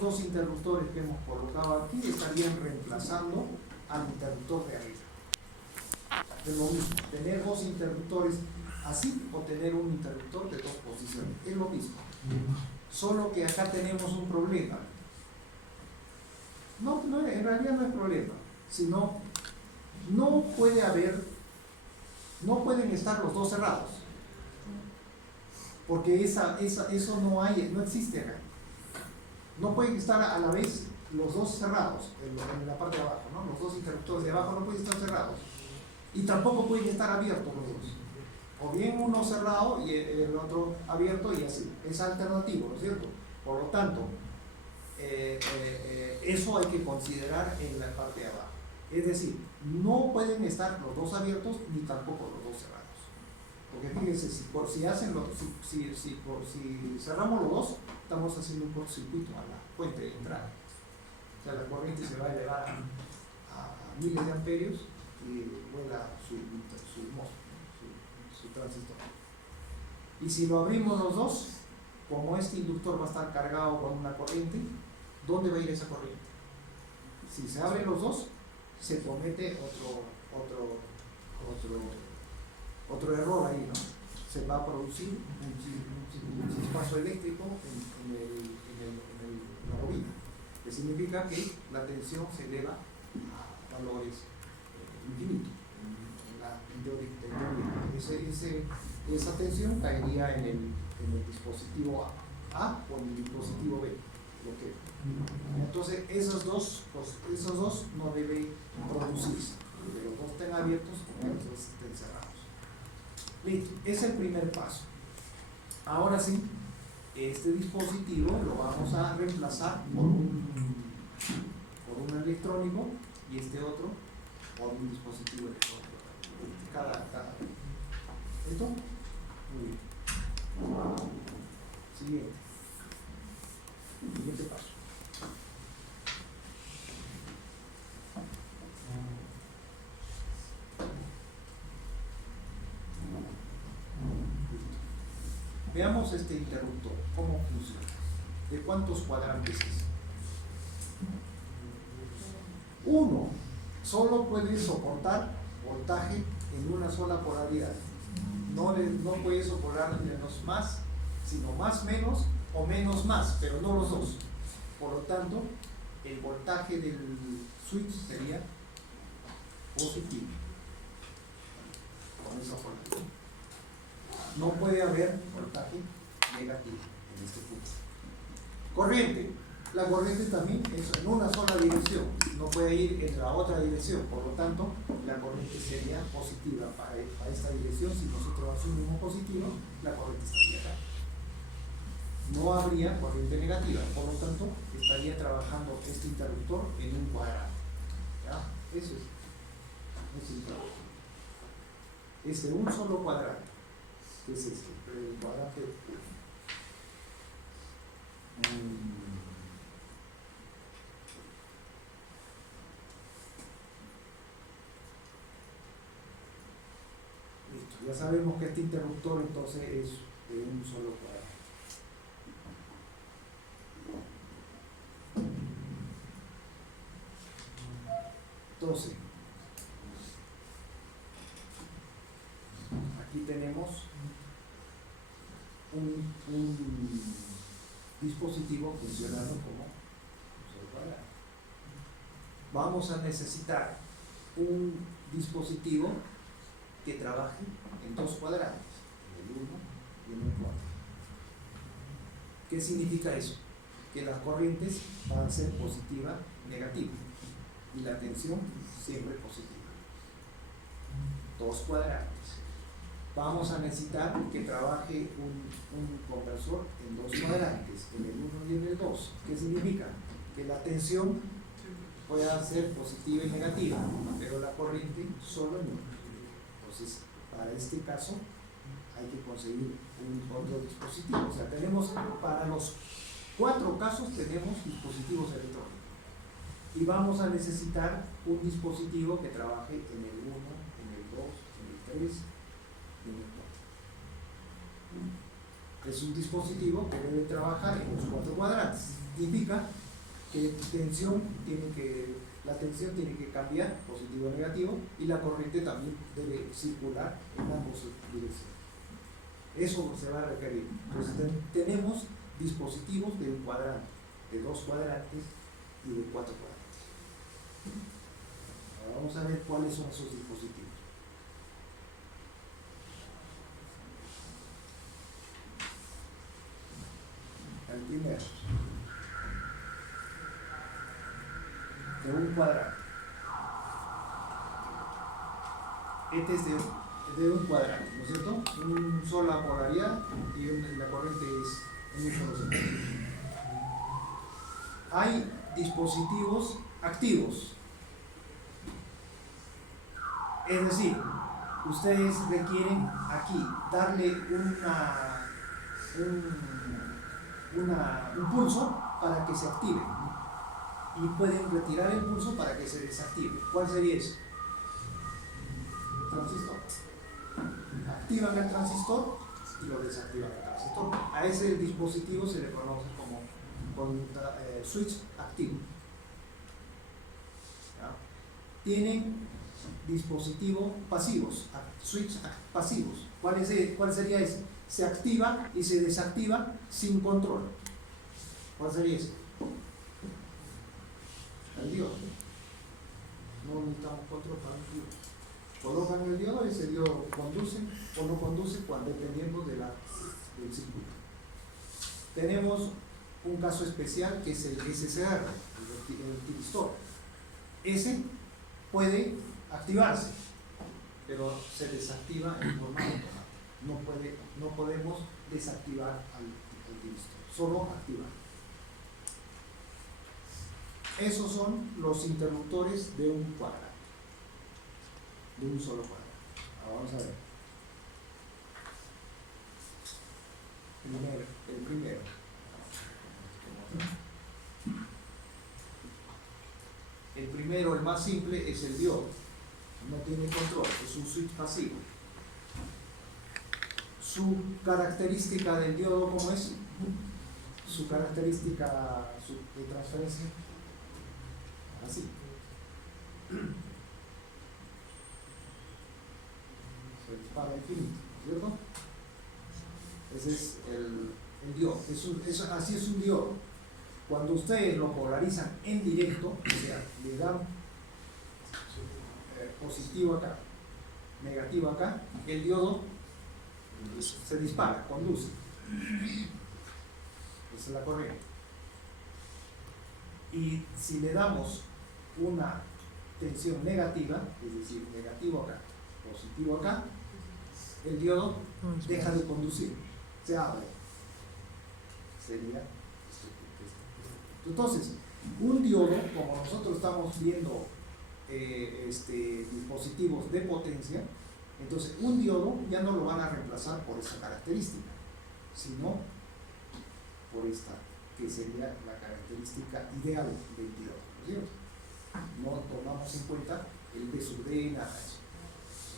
dos interruptores que hemos colocado aquí estarían reemplazando al interruptor de arriba. Es lo mismo, tener dos interruptores así o tener un interruptor de dos posiciones, es lo mismo. Solo que acá tenemos un problema. No, en realidad no es problema, sino no pueden estar los dos cerrados, porque eso no existe acá. No pueden estar a la vez los dos cerrados en la parte de abajo, ¿no? Los dos interruptores de abajo no pueden estar cerrados. Y tampoco pueden estar abiertos los dos. O bien uno cerrado y el otro abierto, y así. Es alternativo, ¿no es cierto? Por lo tanto, eso hay que considerar en la parte de abajo. Es decir, no pueden estar los dos abiertos ni tampoco los dos cerrados. Porque fíjense, si cerramos los dos, estamos haciendo un cortocircuito a la fuente de entrada. O sea, la corriente se va a elevar a miles de amperios y vuela su transistor. Y si lo abrimos los dos, como este inductor va a estar cargado con una corriente, ¿dónde va a ir esa corriente? Si se abren los dos, se comete otro error ahí, ¿no? Se va a producir un chispazo eléctrico en la bobina, que significa que la tensión se eleva a valores infinitos. En teoría, esa tensión caería en el dispositivo A o en el dispositivo B. Entonces esos dos no deben producirse, que los dos estén abiertos o que los dos estén cerrados. Listo, es el primer paso. Ahora sí, este dispositivo lo vamos a reemplazar por un electrónico y este otro por un dispositivo electrónico. ¿Listo? Muy bien. Siguiente paso. Veamos este interruptor, cómo funciona. ¿De cuántos cuadrantes es? Uno solo puede soportar voltaje en una sola polaridad. No puede soportar menos más, sino más menos o menos más, pero no los dos. Por lo tanto, el voltaje del switch sería positivo con esa polaridad. No puede haber voltaje negativo en este punto. Corriente. La corriente también es en una sola dirección, no puede ir en la otra dirección, por lo tanto, la corriente sería positiva para esta dirección. Si nosotros asumimos positivo, la corriente estaría acá. No habría corriente negativa, por lo tanto, estaría trabajando este interruptor en un cuadrado. ¿Ya? Eso es el trabajo. Es de un solo cuadrante, que es este, el cuadrante. Listo, ya sabemos que este interruptor entonces es de un solo cuadrante. 12. Aquí tenemos un dispositivo funcionando como un solo cuadrado. Vamos a necesitar un dispositivo que trabaje en dos cuadrantes, en el 1 y en el 4. ¿Qué significa eso? Que las corrientes van a ser positiva, negativa, y la tensión siempre positiva. Dos cuadrantes. Vamos a necesitar que trabaje un conversor en dos cuadrantes, en el 1 y en el 2. ¿Qué significa? Que la tensión pueda ser positiva y negativa, pero la corriente solo en uno. Entonces, para este caso, hay que conseguir un otro dispositivo. O sea, tenemos, para los 4 casos, tenemos dispositivos electrónicos. Y vamos a necesitar un dispositivo que trabaje en el 1, en el 2, en el 3 y en el 4. Es un dispositivo que debe trabajar en los 4 cuadrantes. Significa que la tensión tiene que cambiar, positivo o negativo, y la corriente también debe circular en ambas direcciones. Eso se va a requerir. Entonces tenemos dispositivos de un cuadrante, de 2 cuadrantes y de 4 cuadrantes. Ahora vamos a ver cuáles son esos dispositivos. El primero, de un cuadrante. Este es de un cuadrante, ¿no es cierto? Una sola polaridad y la corriente es en un solo sentido. Hay dispositivos activos. Es decir, ustedes requieren aquí darle un pulso para que se active y pueden retirar el pulso para que se desactive. ¿Cuál sería eso? Transistor. Activan el transistor y lo desactivan el transistor. A ese dispositivo se le conoce como switch activo. ¿Ya? Tienen dispositivos pasivos, switch pasivos. ¿Cuál sería ese? Se activa y se desactiva sin control. ¿Cuál sería ese? El diodo. No necesitamos control para el diodo. Colocan el diodo y ese diodo conduce o no conduce dependiendo del circuito. Tenemos un caso especial que es el SCR, el tiristor. Ese puede activarse, pero se desactiva en forma automática. No podemos desactivar al tiristor, solo activar. Esos son los interruptores de un cuadrante, de un solo cuadrante. Ahora vamos a ver. El primero. El primero, el más simple, es el diodo. No tiene control, es un switch pasivo. Su característica del diodo, ¿cómo es? Su característica de transferencia. Así. Se dispara infinito, ¿cierto? Ese es el diodo. Así es un diodo. Cuando ustedes lo polarizan en directo, o sea, le dan positivo acá, negativo acá, el diodo se dispara, conduce. Esa es la corriente. Y si le damos una tensión negativa, es decir, negativo acá, positivo acá, el diodo deja de conducir, se abre. Sería entonces, un diodo, como nosotros estamos viendo dispositivos de potencia, entonces un diodo ya no lo van a reemplazar por esa característica, sino por esta, que sería la característica ideal del diodo, ¿no es cierto? No tomamos en cuenta el peso de nada de eso.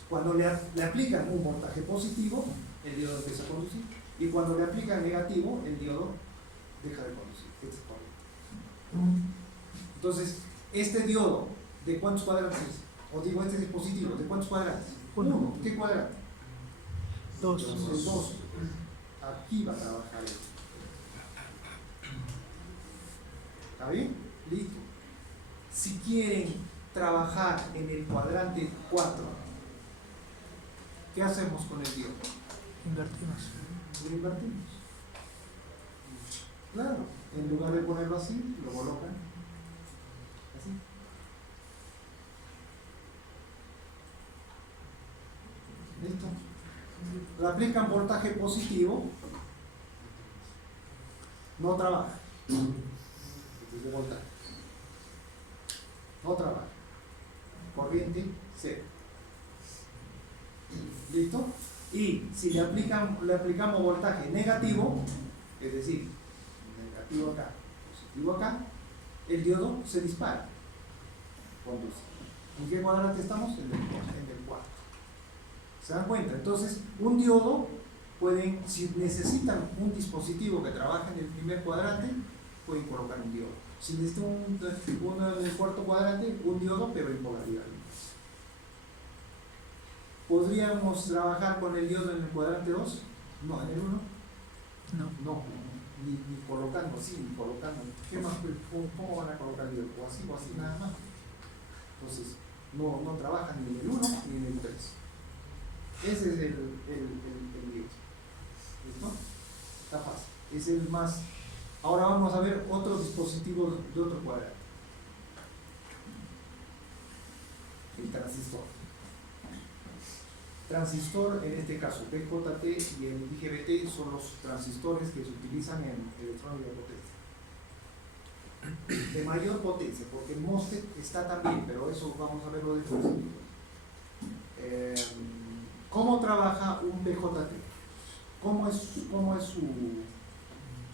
Cuando le aplican un voltaje positivo, el diodo empieza a conducir, y cuando le aplican negativo, el diodo deja de conducir. Entonces, este diodo ¿De cuántos cuadrantes es? O digo, este dispositivo, ¿de cuántos cuadrantes? Uno. Uno. ¿Qué cuadrante? Dos. De dos. Aquí va a trabajar esto. ¿Está bien? Listo. Si quieren trabajar en el cuadrante 4, ¿qué hacemos con el diodo? Invertimos. Lo invertimos. Claro, en lugar de ponerlo así, lo colocan así. Listo. Le aplican voltaje positivo, no trabaja. Este es voltaje. No trabaja. Corriente cero. ¿Listo? Y si le aplicamos voltaje negativo, es decir, negativo acá, positivo acá, el diodo se dispara. Conduce. ¿En qué cuadrante estamos? En el 4. ¿Se dan cuenta? Entonces, un diodo si necesitan un dispositivo que trabaje en el primer cuadrante, pueden colocar un diodo. Si necesitan uno en el cuarto cuadrante, un diodo, pero en polaridad. ¿Podríamos trabajar con el diodo en el cuadrante 2? No, en el 1. No, ni colocando así, ni colocando. ¿Qué más? ¿Cómo van a colocar el diodo? O así nada más. Entonces, no trabajan ni en el 1 ni en el 3. Ese es el diodo. ¿Listo? Está fácil. Es el más. Ahora vamos a ver otro dispositivo de otro cuadrante. El transistor. Transistor, en este caso BJT y el IGBT son los transistores que se utilizan en electrónica de potencia. De mayor potencia, porque el MOSFET está también, pero eso vamos a verlo después. ¿Cómo trabaja un BJT? ¿Cómo es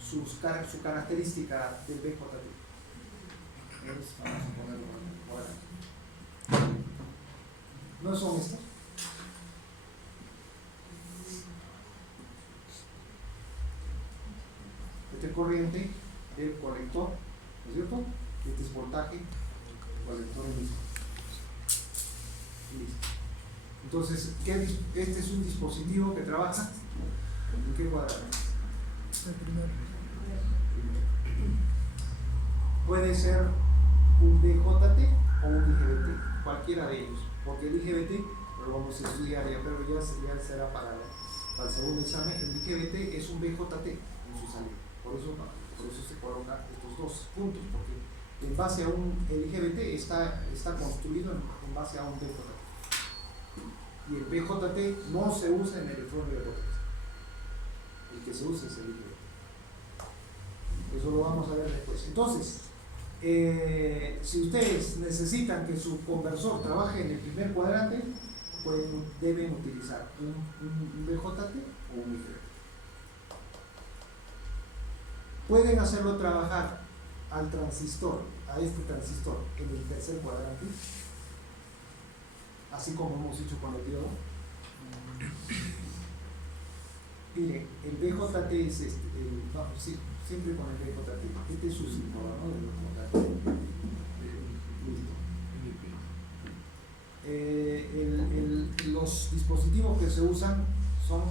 su característica del BJT? Vamos a ponerlo ahora. ¿No son estos? Este es corriente del colector, ¿no es cierto? Este es voltaje, colector mismo. Listo. Entonces, este es un dispositivo que trabaja ¿en qué cuadrante? El primero. Puede ser un BJT o un IGBT, cualquiera de ellos, porque el IGBT lo vamos a estudiar ya, pero ya será para el segundo examen. El IGBT es un BJT en su salida, por eso se colocan estos dos puntos, porque en base a el IGBT está construido en base a un BJT. Y el BJT no se usa en electrónica de potencia. El que se usa es el IGBT. Eso lo vamos a ver después. Entonces, si ustedes necesitan que su conversor trabaje en el primer cuadrante, deben utilizar un BJT o un IGBT. Pueden hacerlo trabajar a este transistor en el tercer cuadrante, así como hemos hecho con el diodo. Mire, el BJT es siempre con el BJT. Este es su símbolo, ¿no? Del BJT. Listo. Los dispositivos que se usan son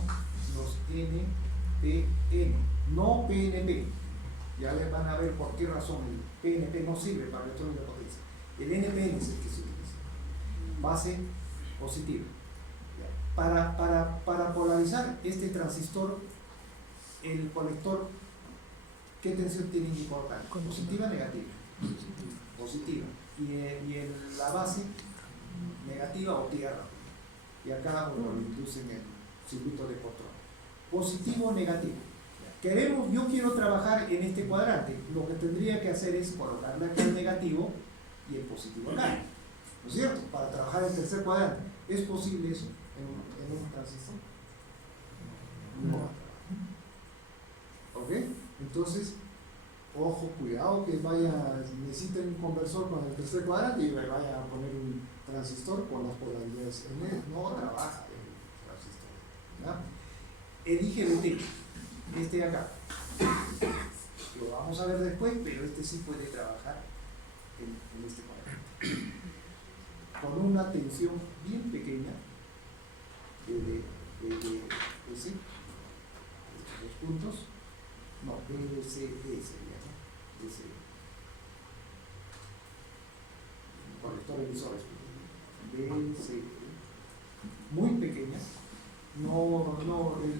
los NPN, no PNP. Ya les van a ver por qué razón el PNP no sirve para electrónica de potencia. El NPN es el que se utiliza. Base positiva. Para polarizar este transistor, el colector, ¿qué tensión tiene que colocar? ¿Positiva o negativa? Positiva. Y la base, negativa o tierra. Y acá lo inducen en el circuito de control. Positivo o negativo. Yo quiero trabajar en este cuadrante. Lo que tendría que hacer es colocarle aquí el negativo y el positivo acá. ¿No es cierto? Para trabajar en el tercer cuadrante. ¿Es posible eso en un transistor? No. ¿Ok? Entonces, ojo, cuidado que necesiten un conversor con el tercer cuadrante y vaya a poner un transistor con las polaridades en él. No trabaja el transistor. ¿Ya? El IGBT, este de acá, lo vamos a ver después, pero este sí puede trabajar en este cuadrante. con una tensión bien pequeña de S, estos dos puntos, no, BCE sería, ¿no? BCE. Colector emisores, BCE, muy pequeña, no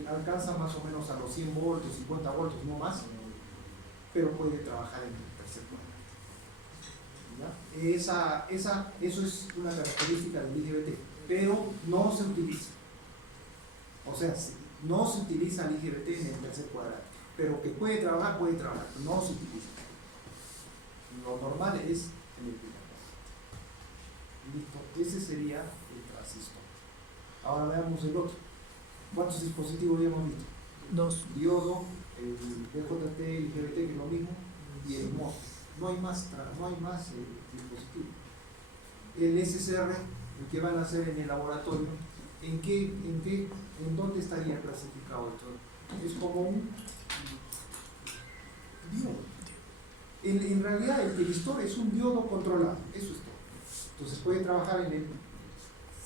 alcanza más o menos a los 100 voltios, 50 voltios, no más, pero puede trabajar en el tercer cuadrante. Eso es una característica del IGBT, pero no se utiliza. O sea, no se utiliza el IGBT en el tercer cuadrante, pero que puede trabajar, no se utiliza. Lo normal es en el primer cuadrante. Listo, ese sería el transistor. Ahora veamos el otro. ¿Cuántos dispositivos ya hemos visto? 2. Diodo, el BJT, el IGBT, que es lo mismo, y el MOSFET. No hay más dispositivos. El SSR, el que van a hacer en el laboratorio, ¿en dónde estaría clasificado esto? Es como un diodo. En realidad el tiristor es un diodo controlado, eso es todo. Entonces puede trabajar en el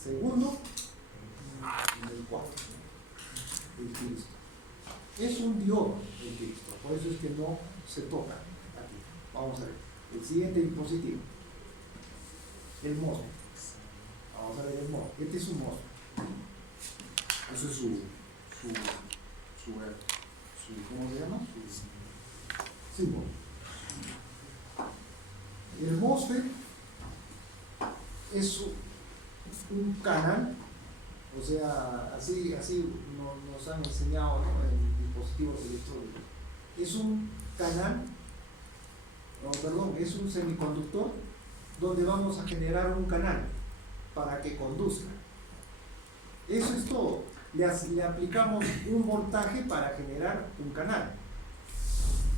segundo y en el cuarto. El tiristor. Es un diodo el tiristor, por eso es que no se toca aquí. Vamos a ver. El siguiente dispositivo. El MOSFET. Vamos a ver el MOSFET. Este es un MOSFET. Eso es su ¿cómo se llama? Su símbolo. El MOSFET es un canal, o sea, así nos han enseñado, ¿no? En dispositivos electrónicos. Es un canal, es un semiconductor donde vamos a generar un canal para que conduzca. Eso es todo. Le aplicamos un voltaje para generar un canal.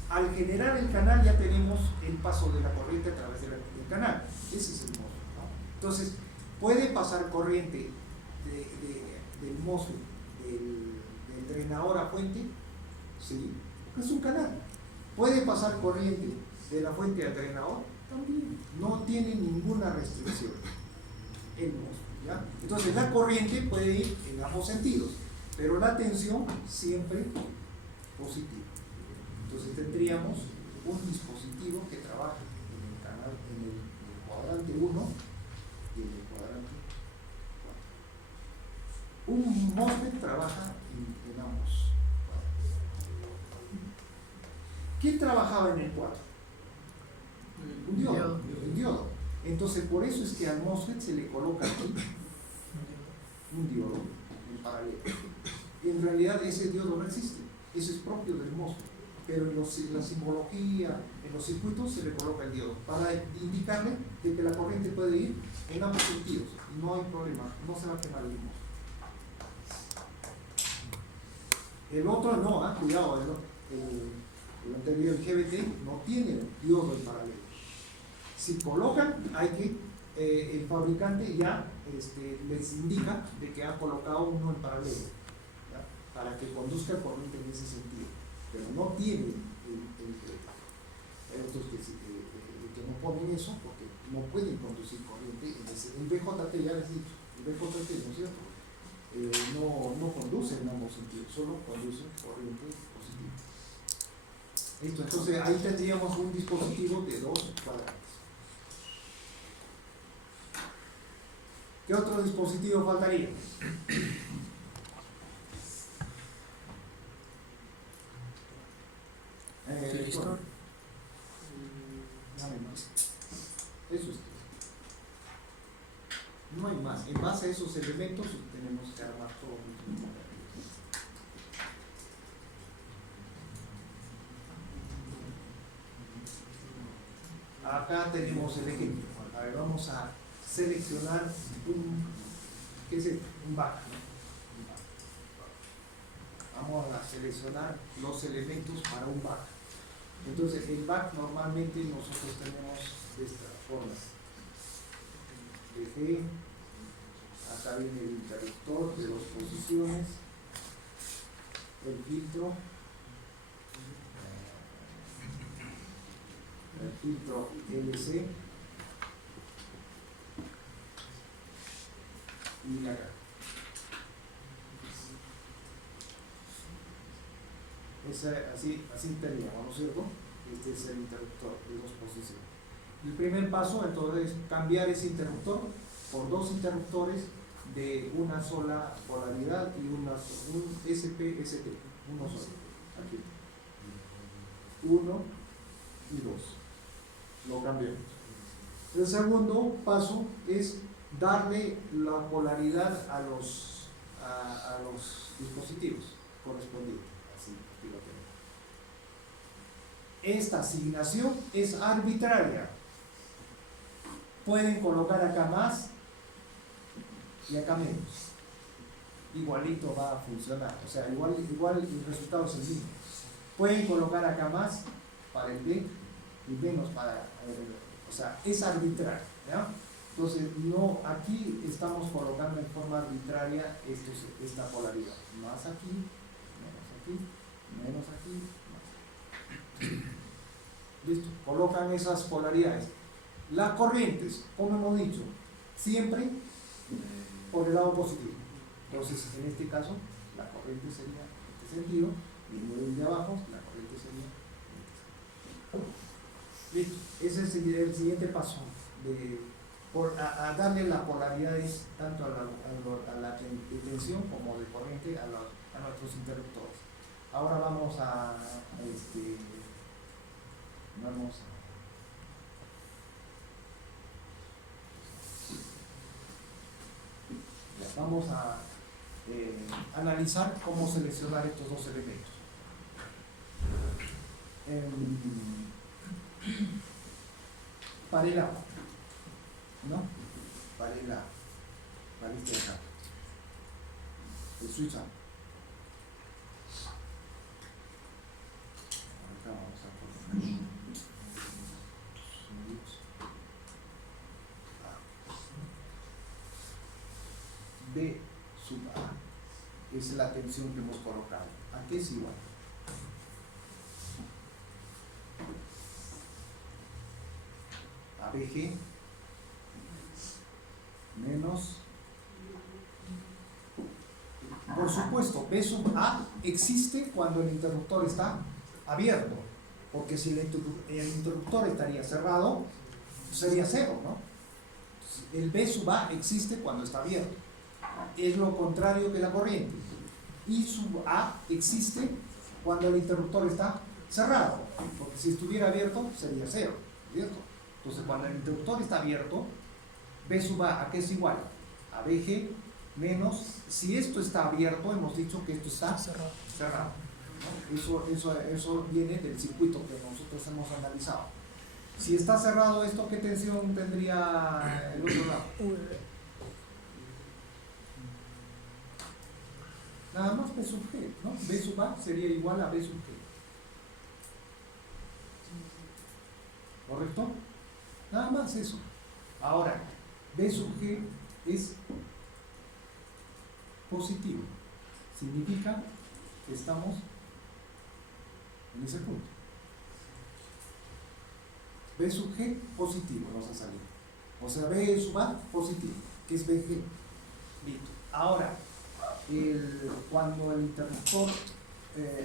Al generar el canal ya tenemos el paso de la corriente a través del canal. Ese es el MOSFET, ¿no? Entonces, puede pasar corriente del MOSFET, del drenador a fuente, ¿sí? Es un canal. Puede pasar corriente de la fuente al drenador, también. No tiene ninguna restricción el MOSFET, ¿ya? Entonces, la corriente puede ir en ambos sentidos, pero la tensión siempre positiva. Entonces tendríamos un dispositivo que trabaja en el canal, en el cuadrante 1 y en el cuadrante 4. Un MOSFET trabaja en ambos cuadrantes. ¿Quién trabajaba en el 4? Un diodo. Un diodo. Entonces por eso es que al MOSFET se le coloca aquí un diodo en paralelo. En realidad ese diodo no existe, eso es propio del MOSFET. Pero en la simbología, en los circuitos se le coloca el diodo para indicarle de que la corriente puede ir en ambos sentidos y no hay problema, no se va a quemar el MOSFET. El otro no, cuidado, el anterior, el GBT, no tiene diodo en paralelo. Si colocan, hay que, el fabricante ya les indica de que ha colocado uno en paralelo, ¿ya? Para que conduzca corriente en ese sentido. Pero no tiene otros que no ponen eso porque no pueden conducir corriente en ese. El BJT, ya les he dicho, el BJT, ¿no es cierto? No conduce en ambos sentidos, solo conduce corriente positiva. Listo, entonces ahí tendríamos un dispositivo de 2 cuadrantes. ¿Qué otro dispositivo faltaría? Tiristor. Nada más. Eso es todo. No hay más. En base a esos elementos tenemos que armar todo mucho. Acá tenemos el ejemplo. A ver, vamos a seleccionar ¿qué es esto? Un back, ¿no? Vamos a seleccionar los elementos para un back. Entonces, el back normalmente nosotros tenemos de esta forma. DG, acá viene el interruptor de 2 posiciones, el filtro LC, y acá. Así teníamos, ¿no es cierto? Este es el interruptor de dos posiciones. El primer paso entonces es cambiar ese interruptor por dos interruptores de una sola polaridad y un SP-ST, uno solo. Aquí. 1 y 2. Lo cambiamos. El segundo paso es darle la polaridad a los dispositivos correspondientes. Así, aquí lo tenemos. Esta asignación es arbitraria. Pueden colocar acá más y acá menos. Igualito va a funcionar. O sea, igual el resultado es el mismo. Pueden colocar acá más para el B y menos para el. O sea, es arbitrario, ¿ya? Entonces, no, aquí estamos colocando en forma arbitraria esta polaridad. Más aquí, menos aquí, más aquí. Listo, colocan esas polaridades. Las corrientes, como hemos dicho, siempre por el lado positivo. Entonces, en este caso, la corriente sería en este sentido, y el de abajo, la corriente sería en este sentido. Listo, ese es el siguiente paso, a darle las polaridades tanto a la tensión como de corriente a nuestros interruptores. Ahora vamos vamos a analizar cómo seleccionar estos dos elementos. Para el agua, ¿no? Para este de acá, el switch up. Acá vamos a poner switch up. B sub A es la tensión que hemos colocado. ¿A qué es igual? A BG menos, por supuesto, B sub A existe cuando el interruptor está abierto, porque si el interruptor estaría cerrado, sería cero, ¿no? El B sub A existe cuando está abierto, es lo contrario que la corriente. I sub A existe cuando el interruptor está cerrado, porque si estuviera abierto sería cero, ¿cierto? Entonces, cuando el interruptor está abierto, B sub A, ¿a qué es igual? A BG menos, si esto está abierto, hemos dicho que esto está cerrado, ¿no? Eso viene del circuito que nosotros hemos analizado. Si está cerrado esto, ¿qué tensión tendría el otro lado? Nada más B sub G, ¿no? B sub A sería igual a B sub G. ¿Correcto? Nada más eso. Ahora, B sub G es positivo. Significa que estamos en ese punto. B sub G positivo nos ha salido. O sea, B sub A positivo, que es BG. Listo. Ahora, cuando el interruptor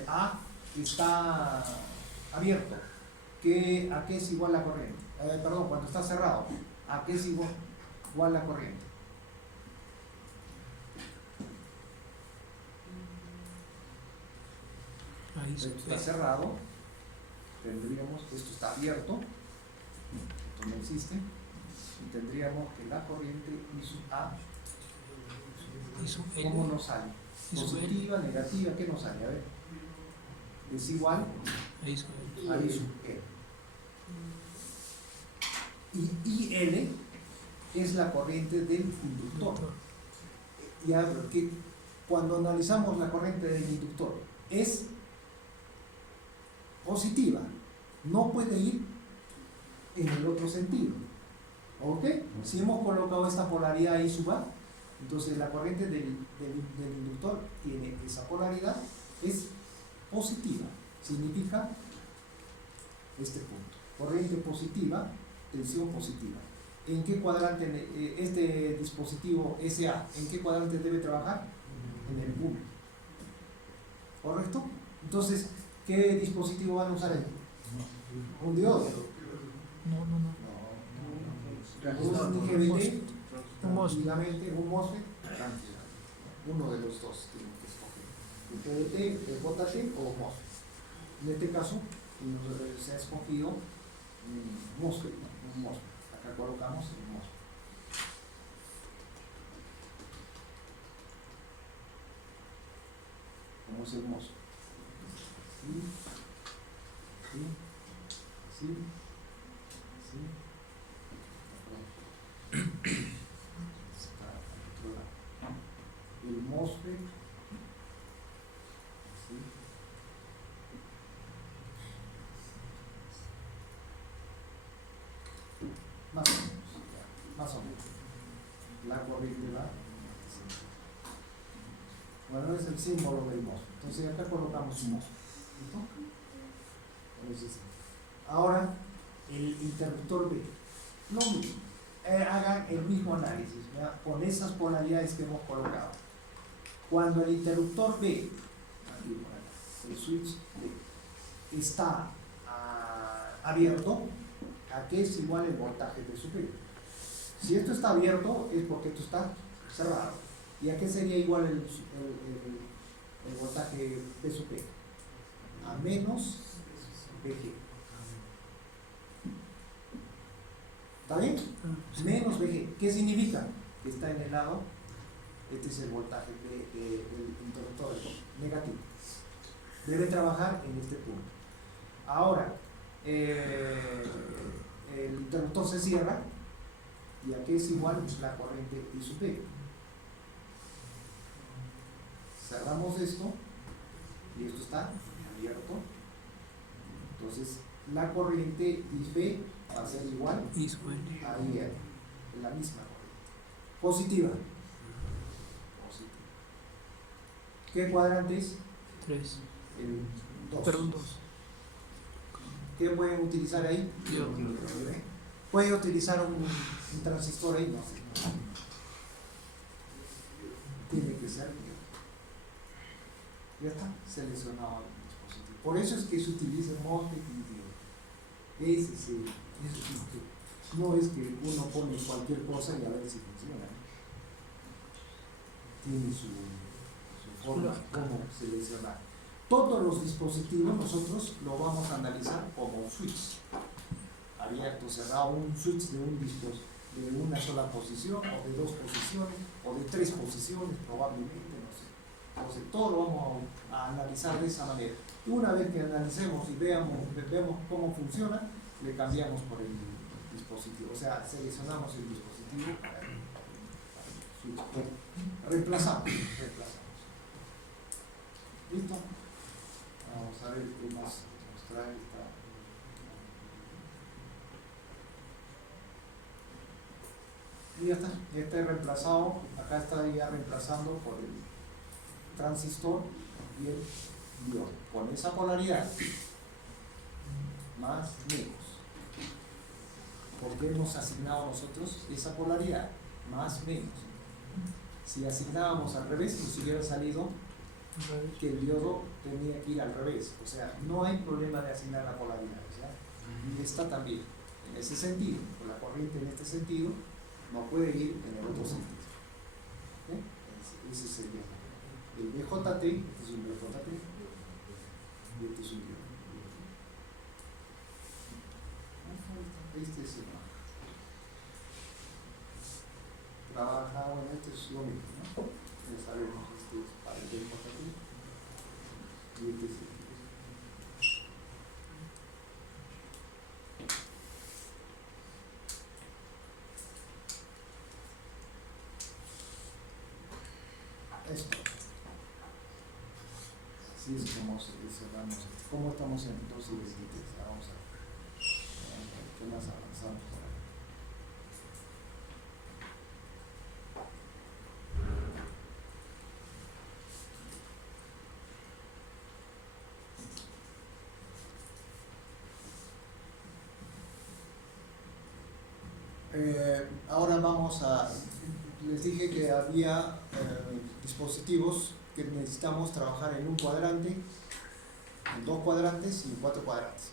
A está abierto, ¿a qué es igual la corriente? Perdón, cuando está cerrado, ¿a qué es igual la corriente? Esto está cerrado, tendríamos, esto está abierto, esto no existe, y tendríamos que la corriente I sub A, ¿cómo nos sale? Positiva, negativa, ¿qué nos sale? A ver, es igual a I sub E. Y IL es la corriente del inductor. Ya que cuando analizamos la corriente del inductor es positiva, no puede ir en el otro sentido. ¿Ok? Si hemos colocado esta polaridad I sub A, entonces la corriente del inductor tiene esa polaridad, es positiva, significa este punto. Corriente positiva, tensión positiva. ¿en qué cuadrante este dispositivo SA, en qué cuadrante debe trabajar? En el 1. ¿Correcto? Entonces, ¿qué dispositivo van a usar ahí? Un diodo. No. Un IGBT, Un MOSFET. tranquilamente, un MOSFET, tranquila. Uno de los dos tienen que escoger. IGBT, JT o MOSFET. En este caso, se ha escogido un MOSFET, ¿no? Un MOSFET. Acá colocamos el MOSFET. ¿Cómo es el MOSFET? Sí. Está al otro lado. El MOSFET. Sí. Más o menos. Más o menos. La corriente va. Bueno, es el símbolo del MOSFET. Entonces acá colocamos un MOSFET. ¿Listo? Entonces, ahora el interruptor B. Lo mismo. Hagan el mismo análisis, ¿verdad? Con esas polaridades que hemos colocado. Cuando el interruptor B, aquí por acá, el switch B, está abierto, ¿a qué es igual el voltaje de su P? Si esto está abierto, es porque esto está cerrado. ¿Y a qué sería igual el voltaje de su P? A menos VG. ¿Está bien? Sí. Menos VG. ¿Qué significa? Que está en el lado, este es el voltaje del interruptor negativo. Debe trabajar en este punto. Ahora, el interruptor se cierra, y aquí es igual la corriente I sub P. Cerramos esto, y esto está abierto. Entonces, la corriente I B va a ser igual Y suele. a IR, la misma corriente. Positiva. Positiva. ¿Qué cuadrante es? 3. El 2. Perdón, 2. ¿Qué pueden utilizar ahí? Diodo. ¿Pueden utilizar un transistor ahí? No sé. Tiene que ser diodo. Ya está seleccionado el dispositivo. Por eso es que se utiliza MOSFET y diodo. Ese es no es que uno pone cualquier cosa y a ver si funciona. Tiene su forma, cómo seleccionar. Todos los dispositivos nosotros lo vamos a analizar como un switch. Abierto, cerrado, un switch de un dispositivo, de una sola posición, o de 2 posiciones, o de 3 posiciones, probablemente, no sé. Entonces, todo lo vamos a analizar de esa manera. Y una vez que analicemos y veamos cómo funciona, le cambiamos por el dispositivo. O sea, seleccionamos el dispositivo para el switch. Reemplazamos. ¿Listo? Vamos a ver qué más nos trae esta. Y ya está, este reemplazado, acá está ya reemplazando por el transistor y el diodo, con esa polaridad, más menos. ¿Por qué hemos asignado nosotros esa polaridad? Más menos. Si asignábamos al revés, nos hubiera salido que el diodo tenía que ir al revés. O sea, no hay problema de asignar la polaridad, ¿ya? Y esta también, en ese sentido, con la corriente en este sentido, no puede ir en el otro sentido. ¿Okay? Ese sería el BJT, este es un BJT, y este es un diodo. Este es el trabaja, bueno, este es lo mismo, ¿no? Ya sabemos, este es para el BJT y este es el esto. Así es como cerramos. ¿Cómo estamos en 2 y 23? Vamos a ver qué más avanzamos por ahí. Ahora vamos a, les dije que había dispositivos que necesitamos trabajar en un cuadrante, en 2 cuadrantes y en 4 cuadrantes.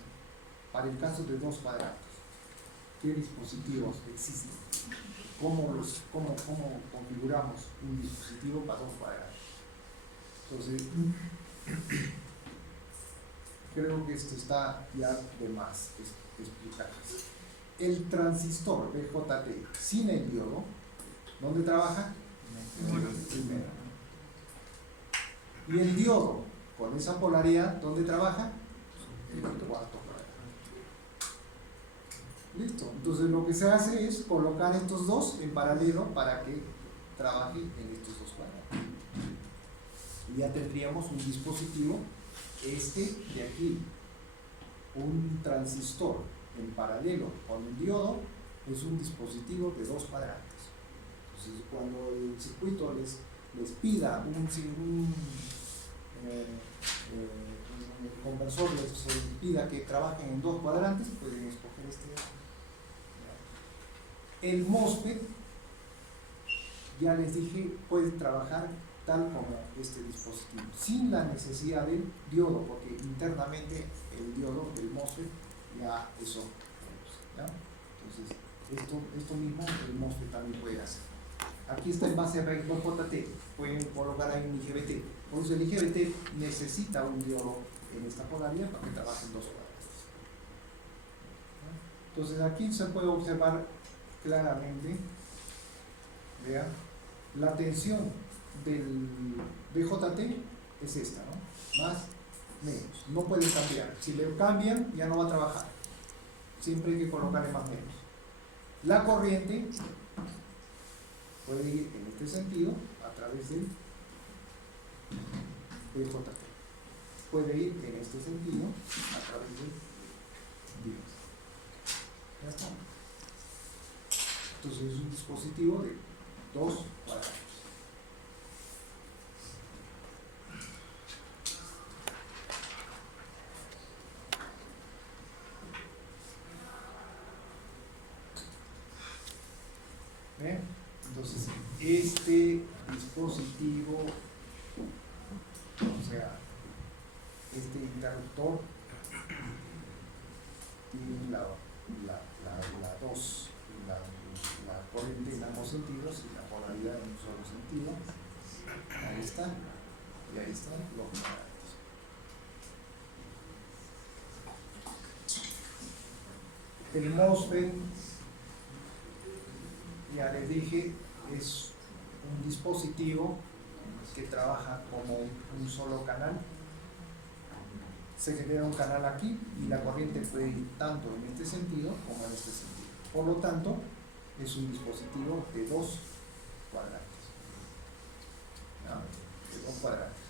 Para el caso de 2 cuadrantes, ¿qué dispositivos existen? ¿Cómo configuramos un dispositivo para 2 cuadrantes? Entonces, creo que esto está ya de más explicar. El transistor BJT sin el diodo, ¿dónde trabaja? En el primero. Y el diodo con esa polaridad, ¿dónde trabaja? En el cuarto cuadrante. Listo. Entonces lo que se hace es colocar estos dos en paralelo para que trabaje en estos 2 cuadrantes. Y ya tendríamos un dispositivo, de aquí, un transistor en paralelo con el diodo, es un dispositivo de 2 cuadrantes. Entonces, cuando el circuito les pida un conversor, les pida que trabajen en 2 cuadrantes, pueden escoger este. El MOSFET, ya les dije, puede trabajar tal como este dispositivo, sin la necesidad del diodo, porque internamente el diodo del MOSFET ya eso, ¿ya? Entonces, esto mismo el MOSFET también puede hacer. Aquí está el base BJT, pueden colocar ahí un IGBT. Por eso el IGBT necesita un diodo en esta polaridad para que trabaje en 2 cuadrantes. Entonces, aquí se puede observar claramente, vean, la tensión del BJT es esta, ¿no? Más, menos. No pueden cambiar. Si le cambian, ya no va a trabajar. Siempre hay que colocarle más menos. La corriente puede ir en este sentido a través del BJT. Puede ir en este sentido a través del Dios. Ya está. Entonces es un dispositivo de 2 cuadrantes. Entonces, este dispositivo, o sea, este interruptor tiene la corriente en ambos sentidos y la polaridad en un solo sentido. Ahí está, y ahí están los cuadrantes. El MOSFET, ya les dije, es un dispositivo que trabaja como un solo canal. Se genera un canal aquí y la corriente puede ir tanto en este sentido como en este sentido. Por lo tanto, es un dispositivo de 2 cuadrantes. ¿No? De 2 cuadrantes.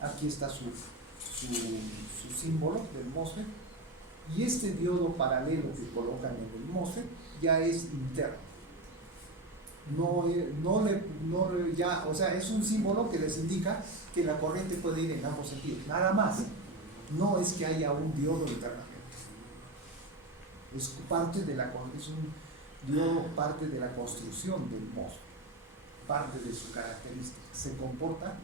Aquí está su símbolo del MOSFET. Y este diodo paralelo que colocan en el MOSFET ya es interno. Ya, o sea, es un símbolo que les indica que la corriente puede ir en ambos sentidos. Nada más. No es que haya un diodo internamente. Es un diodo parte de la construcción del MOSFET, parte de su característica. Se comporta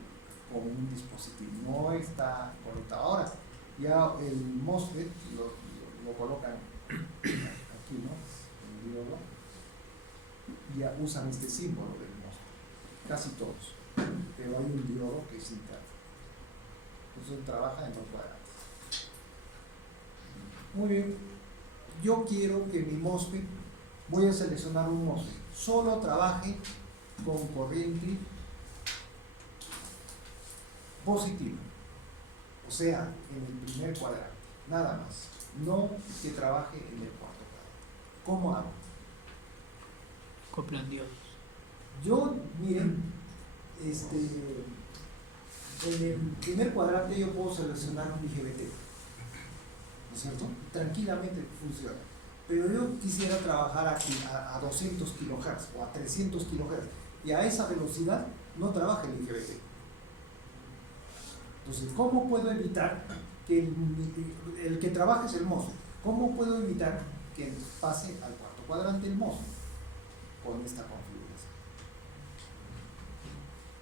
como un dispositivo, no está conectado. Ahora, ya el MOSFET lo colocan aquí, ¿no? El diodo, y ya usan este símbolo del MOSFET, casi todos, pero hay un diodo que es interno. Entonces trabaja en 2 cuadrantes. Muy bien, yo quiero que mi MOSFET, voy a seleccionar un MOSFET, solo trabaje con corriente positiva, o sea, en el primer cuadrante, nada más, no que trabaje en el cuarto cuadrante. ¿Cómo hago? Coplan diodos. Yo, miren, en el primer cuadrante yo puedo seleccionar un IGBT, ¿no es cierto? Tranquilamente funciona. Pero yo quisiera trabajar aquí a 200 kHz o a 300 kHz y a esa velocidad no trabaja el IGBT. Entonces, ¿cómo puedo evitar que el que trabaje es el MOSFET? ¿Cómo puedo evitar que que pase al cuarto cuadrante el MOSFET con esta configuración.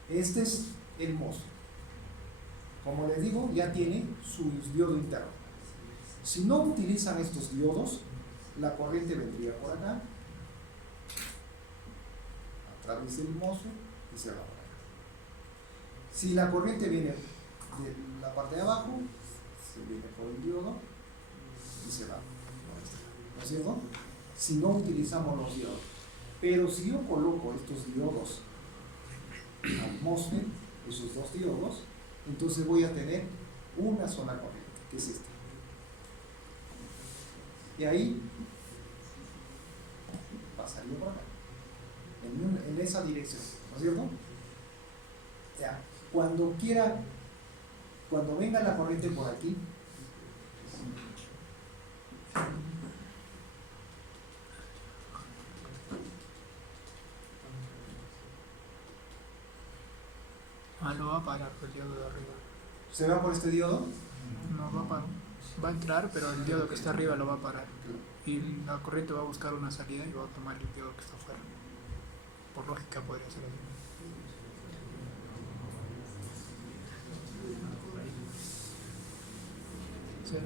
Este es el MOSFET. Como les digo, ya tiene su diodo interno. Si no utilizan estos diodos, la corriente vendría por acá, a través del MOSFET, y se va por acá. Si la corriente viene de la parte de abajo, se viene por el diodo y se va. ¿No es cierto? Si no utilizamos los diodos. Pero si yo coloco estos diodos al MOSFET, esos dos diodos, entonces voy a tener una sola corriente, que es esta. Y ahí pasaría por acá, en esa dirección, ¿no es cierto? Ya, cuando venga la corriente por aquí, Lo va a parar el diodo de arriba. ¿se va por este diodo? No va a parar. Va a entrar, pero el diodo que está arriba lo va a parar. Y la corriente va a buscar una salida y va a tomar el diodo que está afuera. Por lógica podría ser así. ¿Sí?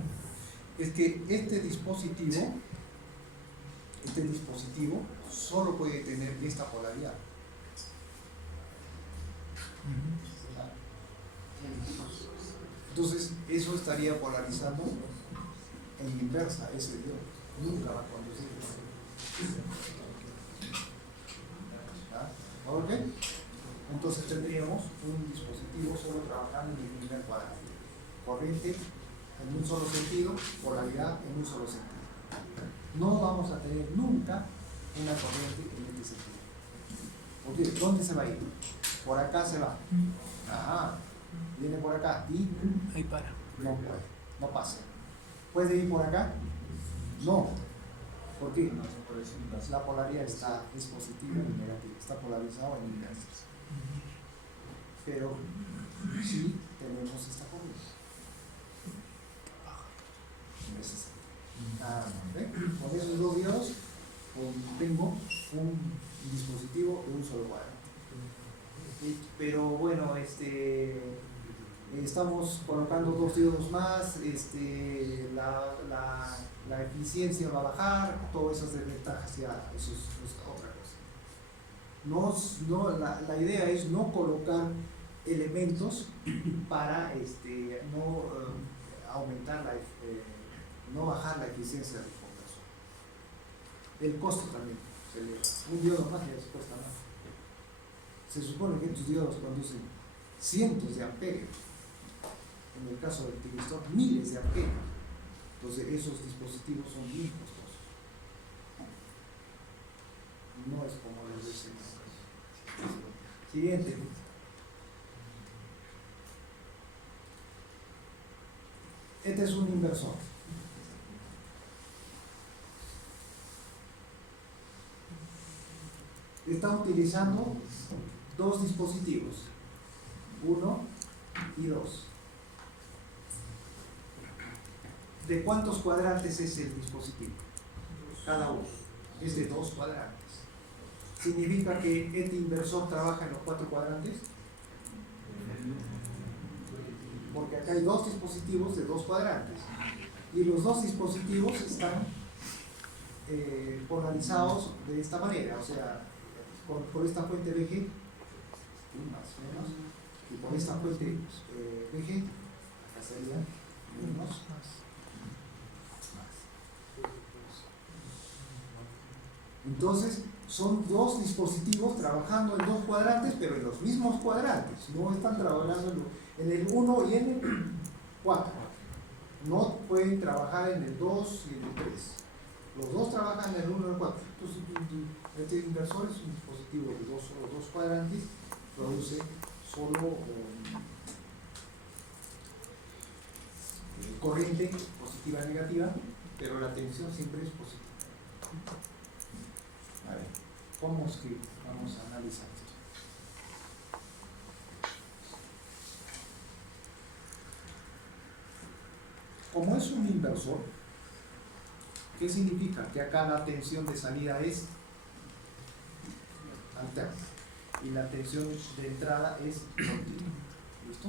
Es que este dispositivo solo puede tener esta polaridad. Entonces, eso estaría polarizando en inversa ese diodo. Nunca va a conducir. ¿Ok? Entonces tendríamos un dispositivo solo trabajando en el primer cuadrante. Corriente en un solo sentido, polaridad en un solo sentido. No vamos a tener nunca una corriente en este sentido. Porque ¿dónde se va a ir? Por acá se va. Ajá. Viene por acá y Ahí para. no puede, no pasa. ¿Puede ir por acá? No. ¿Por qué? La polaridad es positiva y negativa, está polarizado en inversas. Pero sí tenemos esta corriente. Con esos dos diodos tengo un dispositivo de un solo cuadrante. Pero bueno, estamos colocando dos diodos más, la eficiencia va a bajar, todas esas desventajas ya, eso es otra cosa. La idea es no colocar elementos para no aumentar no bajar la eficiencia del conversor. El costo también se eleva. Un diodo más ya se cuesta más. Se supone que estos diodos conducen cientos de amperios. En el caso del tiristor, miles de amperios. Entonces esos dispositivos son muy costosos. No es como los de ese. Siguiente. Este es un inversor. Está utilizando dos dispositivos, 1 y 2. ¿De cuántos cuadrantes es el dispositivo? Cada uno es de 2 cuadrantes. ¿Significa que este inversor trabaja en los 4 cuadrantes? Porque acá hay 2 dispositivos de 2 cuadrantes y los 2 dispositivos están polarizados de esta manera, o sea, por esta fuente VG, más o menos, y por esta fuente VG, acá sería menos, más. Entonces, son 2 dispositivos trabajando en 2 cuadrantes, pero en los mismos cuadrantes, no están trabajando en el 1 y en el 4. No pueden trabajar en el 2 y en el 3. Los 2 trabajan en el 1 y el 4. Entonces, este inversor es un dispositivo de 2 cuadrantes, produce solo corriente positiva y negativa, pero la tensión siempre es positiva. A ver, ¿cómo es que vamos a analizar esto? Como es un inversor ¿Qué significa? Que acá la tensión de salida es alterna y la tensión de entrada es continua. ¿Listo?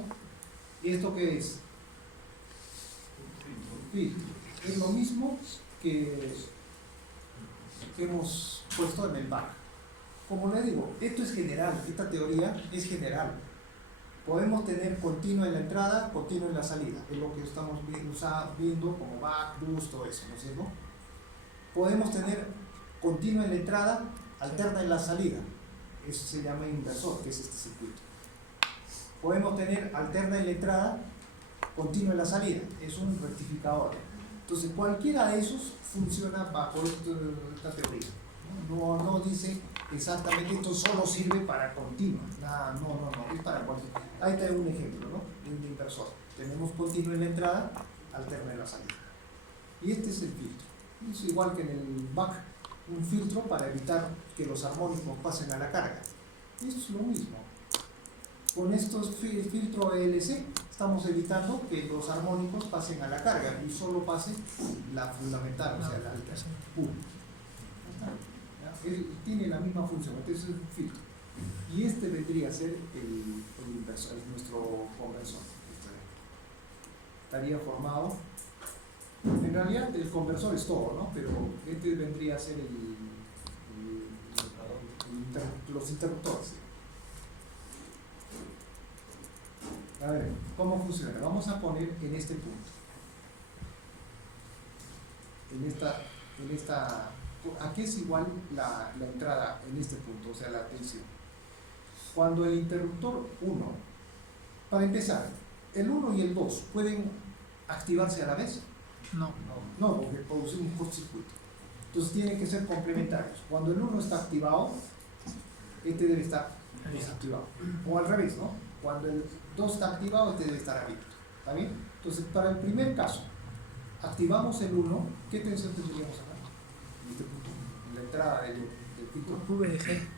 ¿Y esto qué es? Filtro. Es lo mismo que hemos puesto en el back. Como les digo, esto es general, esta teoría es general. Podemos tener continua en la entrada, continua en la salida. Es lo que estamos viendo como back, boost, todo eso, ¿no es cierto? Podemos tener continua en la entrada, alterna en la salida. Eso se llama inversor, que es este circuito. Podemos tener alterna en la entrada, continua en la salida. Es un rectificador. Entonces, cualquiera de esos funciona bajo esta teoría. No dice exactamente esto solo sirve para continua. No, es para cualquier. Ahí está un ejemplo, ¿no? De un inversor. Tenemos continua en la entrada, alterna en la salida. Y este es el filtro. Es igual que en el back, un filtro para evitar que los armónicos pasen a la carga. Esto es lo mismo. Con estos filtros ELC estamos evitando que los armónicos pasen a la carga y solo pase la fundamental, o sea, la alta. Él tiene la misma función, este es un filtro. Y este vendría a ser el inversor, nuestro conversor. Estaría formado. En realidad el conversor es todo, ¿no? Pero este vendría a ser los interruptores. A ver, ¿cómo funciona? Vamos a poner en este punto. En esta ¿a qué es igual la entrada en este punto? O sea, la tensión. Cuando el interruptor 1, para empezar, el 1 y el 2 pueden activarse a la vez. No, porque producen un cortocircuito. Entonces tienen que ser complementarios. Cuando el 1 está activado, este debe estar desactivado. O al revés, ¿no? Cuando el 2 está activado, este debe estar abierto. ¿Está bien? Entonces, para el primer caso, activamos el 1, ¿qué tensión tendríamos acá? En este punto, en la entrada del filtro. VDG.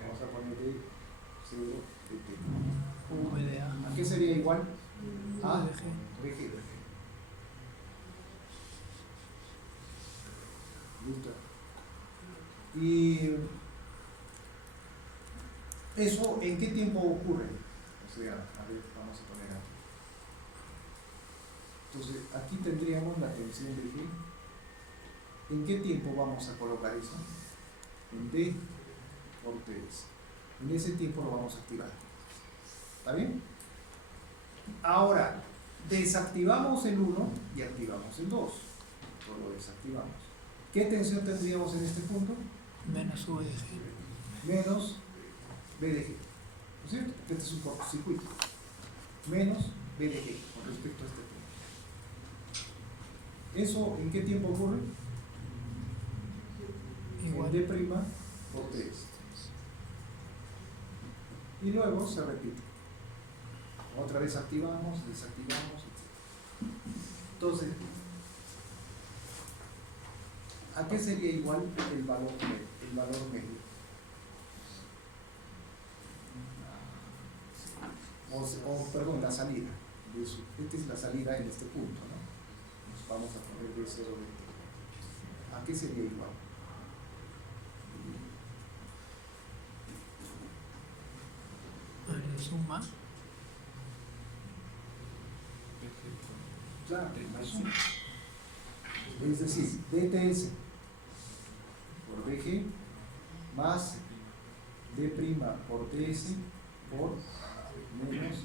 Vamos a poner de 0 de T. VDA. ¿A qué sería igual? A VDG. VG. Listo. ¿Y eso en qué tiempo ocurre? O sea, a ver, vamos a poner aquí. Entonces, aquí tendríamos la tensión de G. ¿En qué tiempo vamos a colocar eso? En D por Ts. En ese tiempo lo vamos a activar. ¿Está bien? Ahora, desactivamos el 1 y activamos el 2. Lo desactivamos. ¿Qué tensión tendríamos en este punto? Menos VDG. Menos VDG. ¿No es cierto? Porque este es un cortocircuito. Menos VDG con respecto a este punto. ¿Eso en qué tiempo ocurre? Igual. En D' por Ts. Y luego se repite. Otra vez activamos, desactivamos, etc. Entonces, ¿a qué sería igual el valor medio? Perdón, la salida. Esta es la salida en este punto, ¿no? Nos vamos a poner de 0 de T. ¿A qué sería igual? A la suma. Claro, la suma. Es decir, dts por dg más d' por ts por menos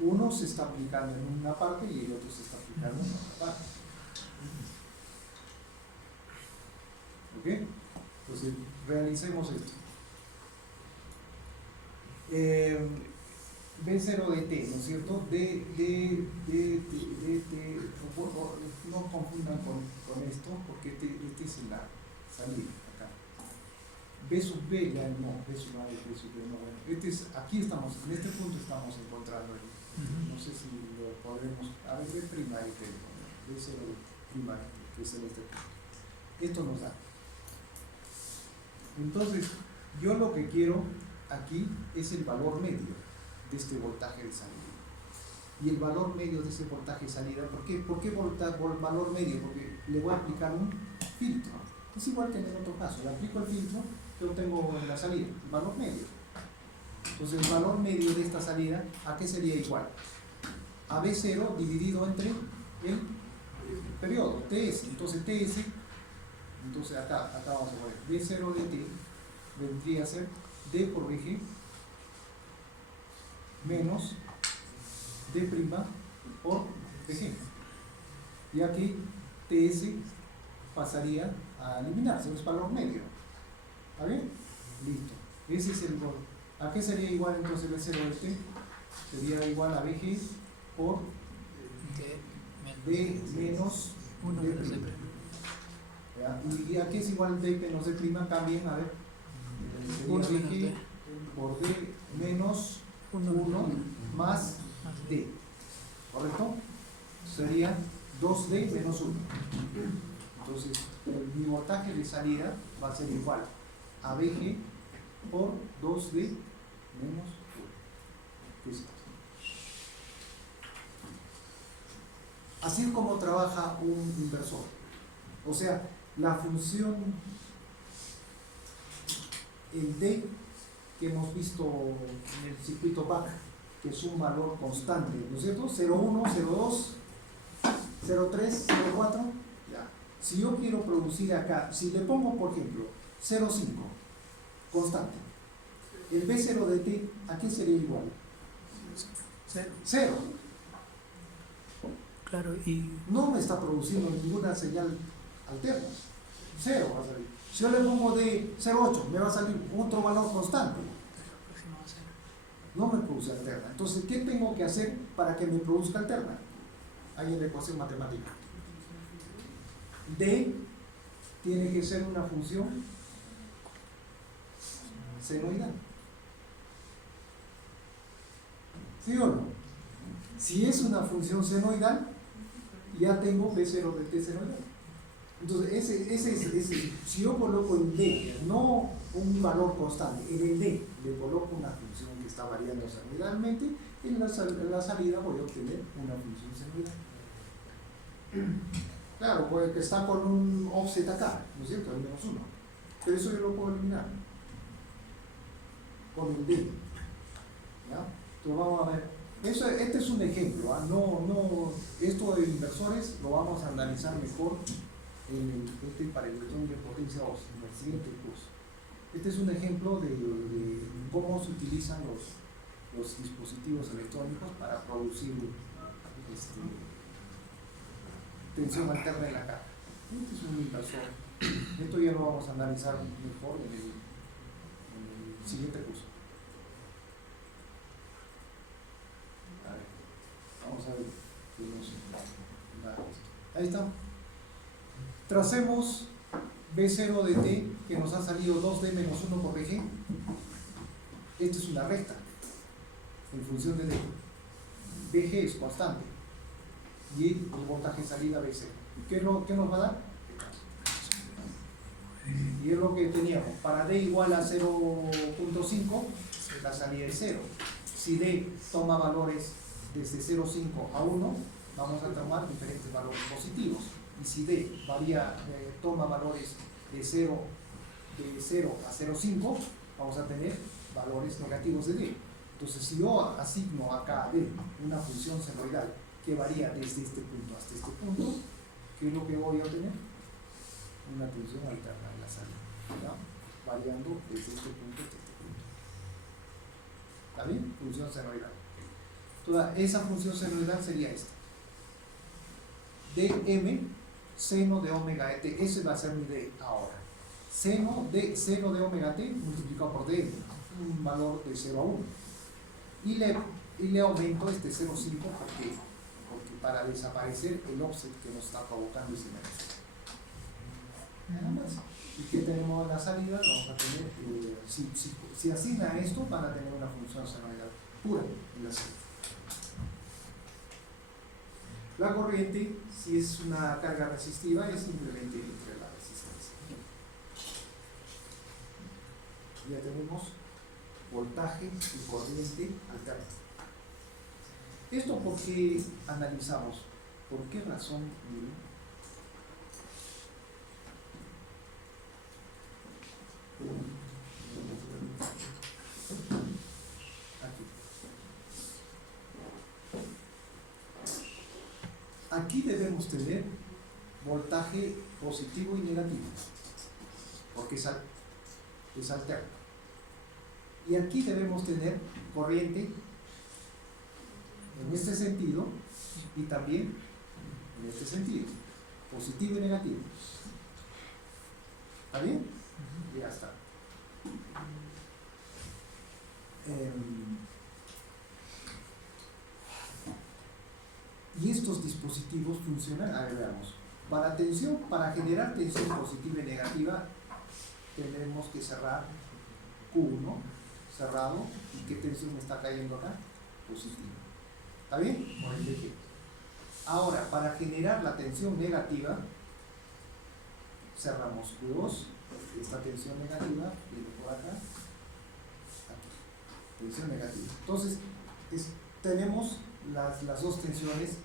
uno se está aplicando en una parte y el otro se está aplicando en otra parte. ¿Ok? Entonces, realicemos esto. B0 de T, ¿no es cierto? No confundan con esto, porque este es la salida, acá. B sub B ya no, B sub A y B sub B no. Bueno, aquí estamos, en este punto estamos encontrando, no sé si lo podremos, a ver, B' y T, B0 prima, que es en este punto. Esto nos da. Entonces, yo lo que quiero aquí es el valor medio de este voltaje de salida. y el valor medio de ese voltaje salida. ¿Por qué valor medio? Porque le voy a aplicar un filtro. Es igual que en el otro caso, le aplico el filtro que obtengo en la salida, el valor medio. Entonces el valor medio de esta salida, ¿a qué sería igual? A B0 dividido entre el periodo, TS. Entonces TS, entonces acá vamos a poner B0 de T, vendría a ser D por VG menos D' por VG. Y aquí TS pasaría a eliminarse, es valor medio. ¿Está bien? Listo. Ese es el valor. ¿A qué sería igual entonces B0 de T? Sería igual a VG por D menos 1 D'. menos D'. ¿Ya? ¿Y a qué es igual D menos D'? Cambien, a ver. Sería 1 menos VG D. por D menos 1 1 más D. ¿Correcto? Sería 2D menos 1. Entonces, mi voltaje de salida va a ser igual a VG por 2D menos 1. ¿Qué es esto? Así es como trabaja un inversor. O sea, la función, el D que hemos visto en el circuito BAC, que es un valor constante, ¿no es cierto? 0,1, 0,2, 0,3, 0,4. Ya. Si yo quiero producir acá, si le pongo, por ejemplo, 0,5, constante, el B0 de T, ¿a qué sería igual? 0. Claro, y No me está produciendo ninguna señal alterna. 0 va a salir. Si yo le pongo de 0,8, me va a salir otro valor constante. No me produce alterna. Entonces, ¿qué tengo que hacer para que me produzca alterna? Ahí en la ecuación matemática. D tiene que ser una función senoidal. ¿Sí o no? Si es una función senoidal, ya tengo B0 de T senoidal. Entonces, ese, si yo coloco en D, no un valor constante, en el D le coloco una función que está variando senoidalmente, en la salida voy a obtener una función senoidal. Claro, puede que está con un offset acá, ¿no es cierto? El menos 1. Pero eso yo lo puedo eliminar con el D. ¿Ya? Entonces vamos a ver. Este es un ejemplo, ¿eh? Esto de inversores lo vamos a analizar mejor para el electrón de potencia 2 en el siguiente curso. Este es un ejemplo de cómo se utilizan los dispositivos electrónicos para producir tensión alterna en la carga. Este es un inversor. Esto ya lo vamos a analizar mejor en el siguiente curso. Vamos a ver qué nos da esto. Ahí está. Tracemos B0 de T, que nos ha salido 2D menos 1 por VG. Esto es una recta en función de D. VG es constante y el voltaje salida B0. ¿Qué nos va a dar? Y es lo que teníamos. Para D igual a 0.5, la salida es 0. Si D toma valores desde 0,5 a 1, vamos a tomar diferentes valores positivos. Y si D toma valores de 0 a 0,5, vamos a tener valores negativos de D. Entonces, si yo asigno acá a D una función senoidal que varía desde este punto hasta este punto, ¿qué es lo que voy a obtener? Una tensión alterna en la salida, ¿ya? Variando desde este punto hasta este punto. ¿Está bien? Función senoidal. Toda esa función senoidal sería esta. dm seno de omega de t. Ese va a ser mi d ahora. Seno de omega t multiplicado por dm, un valor de 0 a 1. Y le aumento este 0,5 porque para desaparecer el offset que nos está provocando ese menos. Nada más. ¿Y qué tenemos en la salida? Vamos a tener, si asignan esto, van a tener una función senoidal pura en la salida. La corriente, si es una carga resistiva, es simplemente entre la resistencia. Ya tenemos voltaje y corriente alterna. Esto porque analizamos, ¿por qué razón? Miren, aquí debemos tener voltaje positivo y negativo, porque es alterno. Y aquí debemos tener corriente en este sentido y también en este sentido, positivo y negativo. ¿Está bien? Ya está. Y estos dispositivos funcionan, a ver, veamos. Para generar tensión positiva y negativa, tendremos que cerrar Q1, cerrado, ¿y qué tensión está cayendo acá? Positiva. ¿Está bien? Por el eje. Ahora, para generar la tensión negativa, cerramos Q2, esta tensión negativa viene por acá, aquí, tensión negativa. Entonces, tenemos las dos tensiones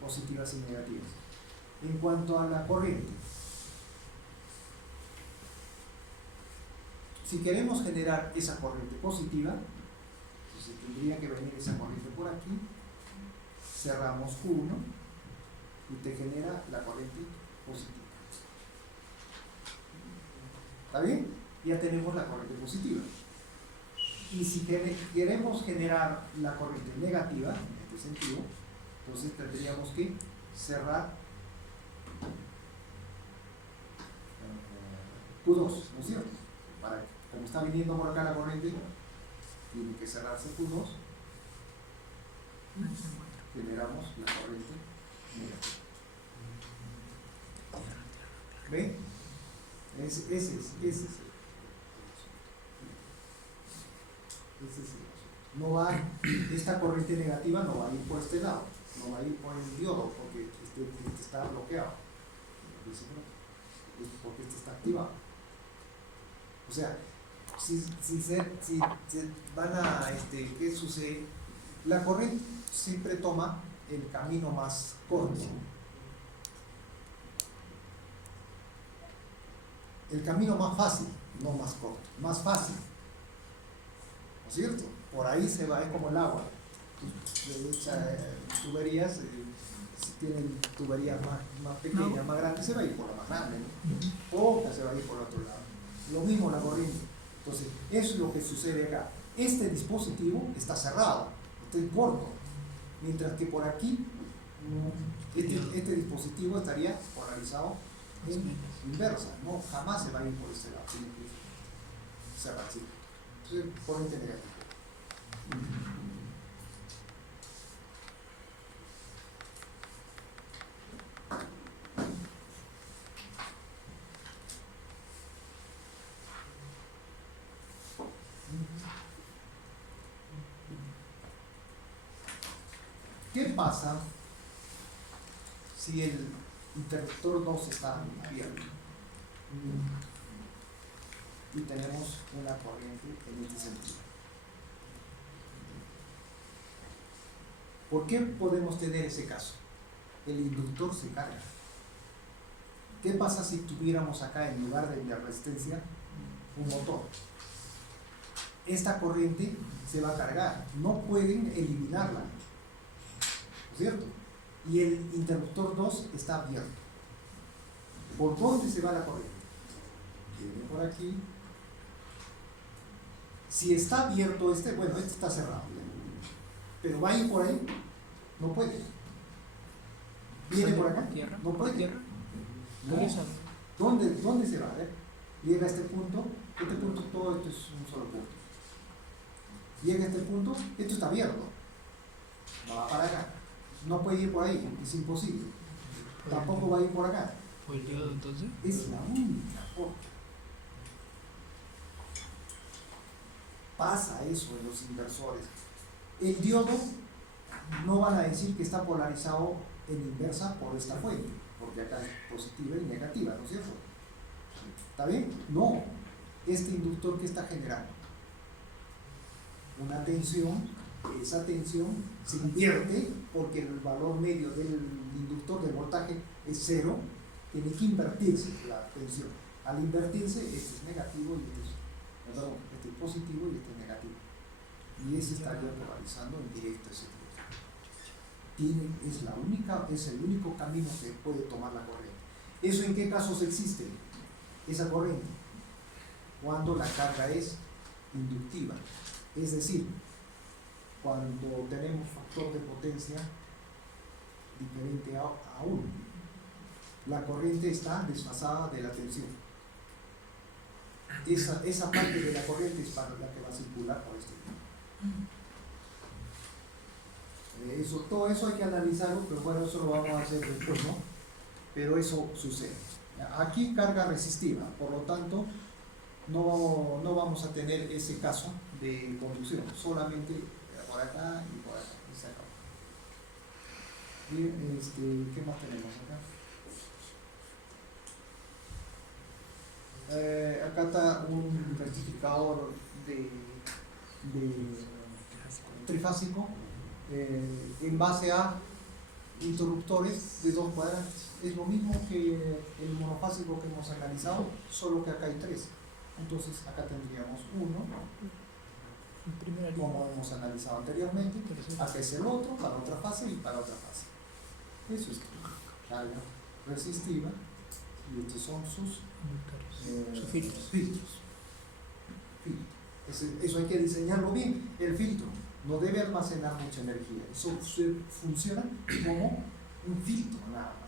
positivas y negativas. En cuanto a la corriente, si queremos generar esa corriente positiva, entonces tendría que venir esa corriente por aquí, cerramos Q1 y te genera la corriente positiva. ¿Está bien? Ya tenemos la corriente positiva. Y si queremos generar la corriente negativa, en este sentido, entonces tendríamos que cerrar Q2, ¿no es cierto? Como está viniendo por acá la corriente, tiene que cerrarse Q2, generamos la corriente negativa. ¿Ve? Ese es no va, esta corriente negativa no va a ir por este lado, no va a ir por el diodo porque este está bloqueado, porque este está activado. O sea, si van a, ¿qué sucede? La corriente siempre toma el camino más corto. El camino más fácil, no más corto, más fácil. ¿No es cierto? Por ahí se va, es como el agua. Tuberías, si tienen tuberías más pequeñas, más grandes, se va a ir por la más grande, ¿no? Otra se va a ir por el otro lado. Lo mismo la corriente. Entonces, eso es lo que sucede acá. Este dispositivo está cerrado, está en corto, mientras que por aquí este dispositivo estaría polarizado en inversa, no, jamás se va a ir por este lado, tiene que cerrar así. Entonces, corriente negativa. ¿Qué pasa si el interruptor 2 está abierto? Y tenemos una corriente en este sentido. ¿Por qué podemos tener ese caso? El inductor se carga. ¿Qué pasa si tuviéramos acá en lugar de la resistencia un motor? Esta corriente se va a cargar, no pueden eliminarla, ¿no es cierto? Y el interruptor 2 está abierto. ¿Por dónde se va la corriente? Viene por aquí. Si está abierto bueno, este está cerrado, pero va a ir por ahí, no puede. Viene por acá, no puede. No. ¿Dónde se va? Llega a este punto todo esto es un solo punto. Llega a este punto, esto está abierto, no va para acá, no puede ir por ahí, es imposible. Tampoco va a ir por acá. ¿O el diodo entonces? Es la única forma. Pasa eso en los inversores. El diodo no van a decir que está polarizado en inversa por esta fuente, porque acá es positiva y negativa, ¿no es cierto? ¿Está bien? No. Este inductor que está generando una tensión esa tensión se invierte porque el valor medio del inductor del voltaje es 0, tiene que invertirse la tensión. Al invertirse, este es negativo y este es positivo y este es negativo. Y ese estaría polarizando en directo ese tipo. Es el único camino que puede tomar la corriente. ¿Eso en qué casos existe? Esa corriente. Cuando la carga es inductiva. Es decir, cuando tenemos factor de potencia diferente a 1. La corriente está desfasada de la tensión. Esa parte de la corriente es para la que va a circular por este tipo. Todo eso hay que analizarlo, pero bueno, eso lo vamos a hacer después, ¿no? Pero eso sucede. Aquí carga resistiva, por lo tanto, no vamos a tener ese caso de conducción, solamente por acá y por acá, y se acabó. Bien, ¿qué más tenemos acá? Acá está un rectificador de trifásico en base a interruptores de 2 cuadrantes. Es lo mismo que el monofásico que hemos analizado, solo que acá hay 3. Entonces acá tendríamos uno, como hemos analizado anteriormente. Acá es el otro, para otra fase y para otra fase. Eso es carga resistiva y estos son sus filtros. Eso hay que diseñarlo bien. El filtro no debe almacenar mucha energía. Eso funciona como un filtro nada más.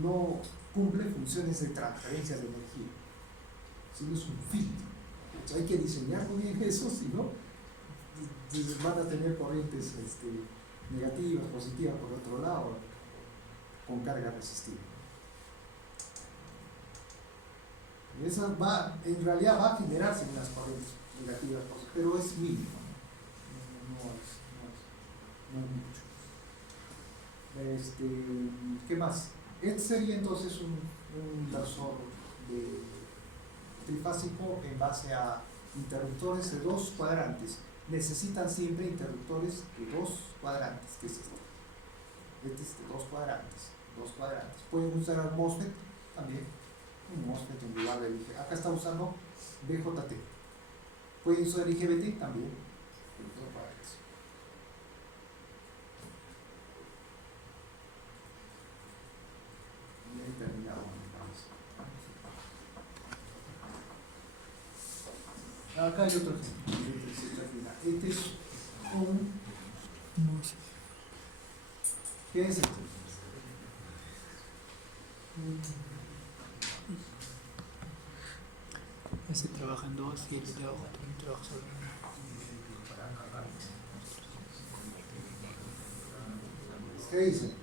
No cumple funciones de transferencia de energía, sino es un filtro. Entonces hay que diseñarlo bien eso, si no van a tener corrientes negativas, positivas por otro lado, con carga resistiva. Esa en realidad va a generarse unas corrientes negativas, pero es mínimo, no es mucho. ¿Qué más? Este sería entonces un inversor trifásico en base a interruptores de 2 cuadrantes. Necesitan siempre interruptores de 2 cuadrantes, que es este es de 2 cuadrantes. Pueden usar al MOSFET también, un MOSFET en lugar del IGBT. Acá está usando BJT. Pueden usar IGBT también, pero todo para eso. Y ahí terminamos. Acá hay otro ejemplo. Este es un... ¿Qué es esto? Ese trabaja en 2 y el de abajo también trabaja solo en 1. ¿Qué dice?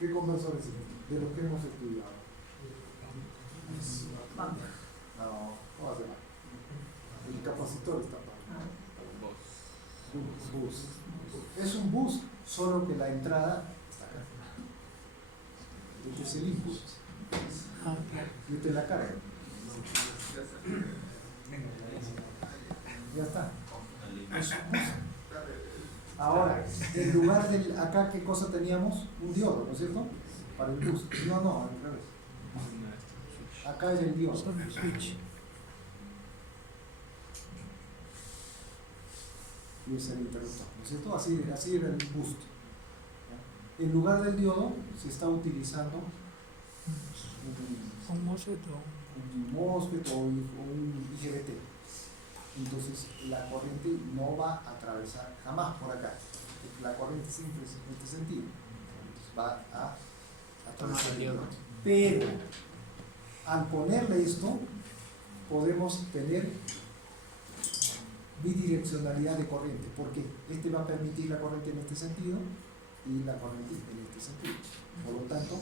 ¿Qué conversores de los que hemos estudiado? No va a ser. El capacitor está para bus. Es un bus, solo que la entrada está acá. Este es el input. Y esta es la carga. Ya está. Es un bus. Ahora, en lugar de acá, ¿qué cosa teníamos? Un diodo, ¿no es cierto? Para el bus. No, al revés. Acá es el diodo. Solo el switch. Y es el interruptor, ¿no es cierto? Así era el boost. En lugar del diodo se está utilizando un MOSFET o un IGBT. Entonces la corriente no va a atravesar jamás por acá. La corriente siempre es en este sentido. Entonces va a atravesar el diodo. Pero al ponerle esto podemos tener bidireccionalidad de corriente, porque este va a permitir la corriente en este sentido y la corriente en este sentido. Por lo tanto,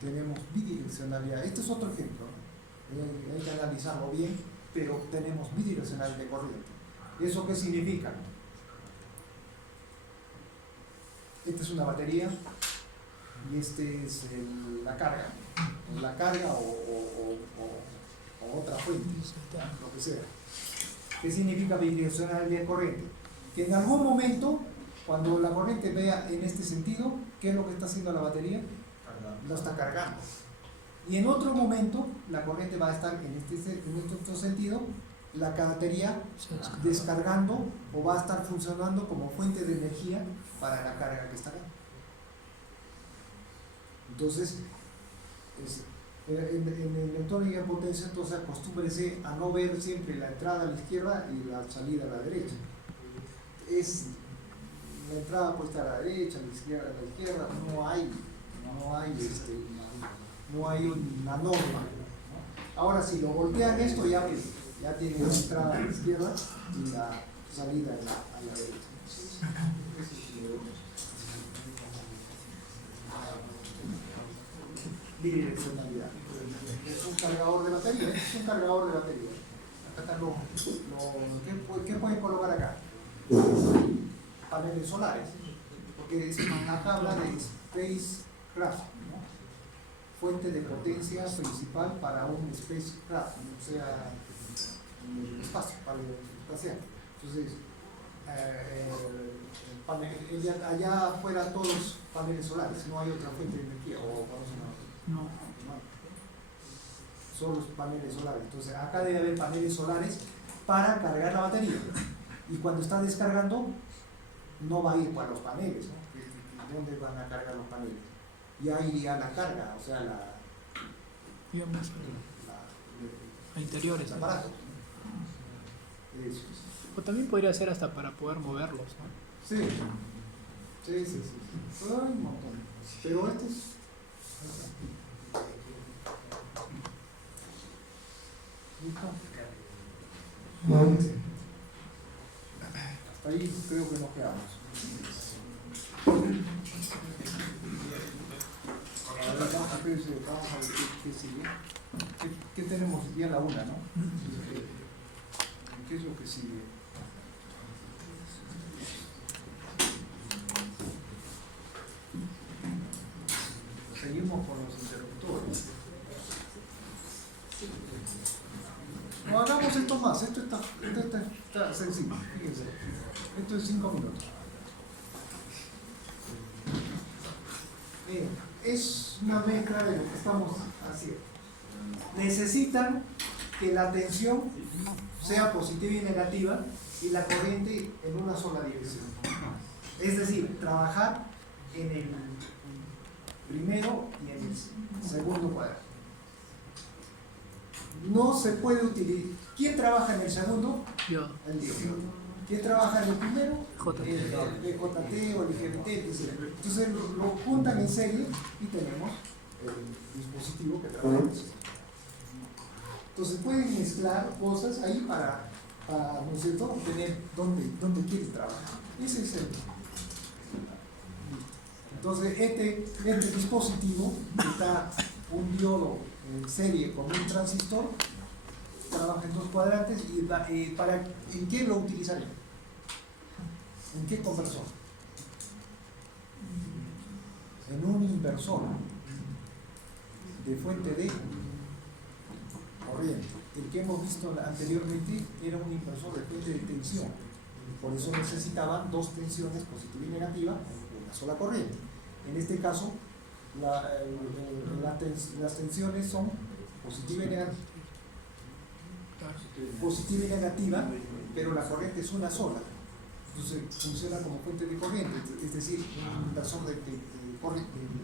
tenemos bidireccionalidad. Este es otro ejemplo, ¿no? Hay que analizarlo bien, pero tenemos bidireccionalidad de corriente. ¿Eso qué significa? Esta es una batería y este es la carga. La carga o otra fuente, lo que sea. ¿Qué significa bidireccionalidad de corriente? Que en algún momento, cuando la corriente vea en este sentido, ¿qué es lo que está haciendo la batería? Lo está cargando. Y en otro momento, la corriente va a estar en este otro sentido, la batería descargando o va a estar funcionando como fuente de energía para la carga que está acá. Entonces, en electrónica de potencia, entonces acostúmbrese a no ver siempre la entrada a la izquierda y la salida a la derecha. La entrada puede estar a la derecha, a la izquierda, no hay una norma, ¿no? Ahora, si lo voltean esto, ya tiene la entrada a la izquierda y la salida a la derecha. Bidireccionalidad. Es un cargador de batería. Es un cargador de batería. Acá están ¿qué pueden colocar acá? Paneles solares. Porque acá habla de spacecraft, ¿no? Fuente de potencia principal para un spacecraft, o sea, espacio, espacial. Entonces, allá afuera todos paneles solares, no hay otra fuente de energía, No. son los paneles solares. Entonces acá debe haber paneles solares para cargar la batería, y cuando está descargando no va a ir para los paneles, ¿no? ¿Dónde van a cargar los paneles? Y ahí a la carga, o sea, Digamos, a interiores. los aparatos. Eso. O también podría ser hasta para poder moverlos, ¿no? Sí. Hay un montón. Pero este es. Hasta ahí creo que nos quedamos. Vamos a ver qué sigue. ¿Qué tenemos? Ya la una, ¿no? ¿Qué es lo que sigue? Seguimos con los interruptores. No hagamos esto más, esto está sencillo, fíjense. Esto es 5 minutos. Bien, es una mezcla de lo que estamos haciendo. Necesitan que la tensión sea positiva y negativa y la corriente en una sola dirección. Es decir, trabajar en el primero y en el segundo cuadrado. No se puede utilizar. ¿Quién trabaja en el segundo? Yo. El director. ¿Quién trabaja en el primero? JT. El JT o el IGBT, etc. Entonces lo juntan en serie y tenemos el dispositivo que trabaja en el sistema. Entonces pueden mezclar cosas ahí para ¿no es cierto?, obtener dónde quieren trabajar. Ese es el. Entonces este dispositivo está un diodo en serie con un transistor, trabaja en 2 cuadrantes y ¿en qué lo utilizaría? ¿En qué conversor? En un inversor de fuente de corriente. El que hemos visto anteriormente era un inversor de fuente de tensión. Por eso necesitaban 2 tensiones, positiva y negativa, en una sola corriente. En este caso, las tensiones son positiva y negativa. Positiva y negativa, pero la corriente es una sola. Entonces funciona como fuente de corriente, es decir, un inversor de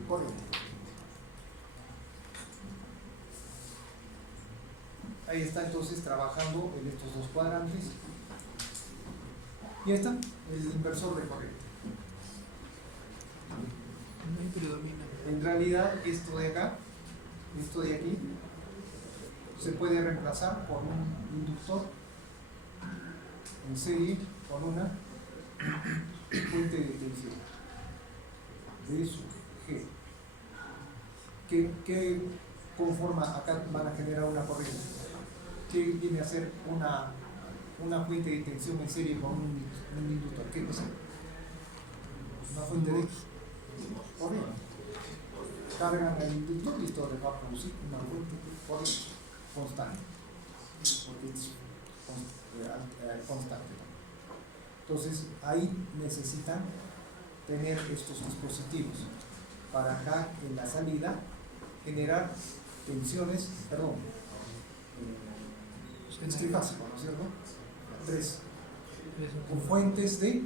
corriente. Ahí está entonces trabajando en estos 2 cuadrantes. Y ahí está el inversor de corriente. No predomina. En realidad esto de acá, esto de aquí, se puede reemplazar por un inductor en serie con una fuente de tensión de sub G que conforma, acá van a generar una corriente que viene a ser una fuente de tensión en serie con un inductor. ¿Qué cosa? Una fuente de corriente. Cargan el inductor y esto les va a producir una fuente de corriente constante. Porque constante. Entonces ahí necesitan tener estos dispositivos para acá en la salida generar tensiones, es trifásico, ¿no es cierto? 3 con fuentes de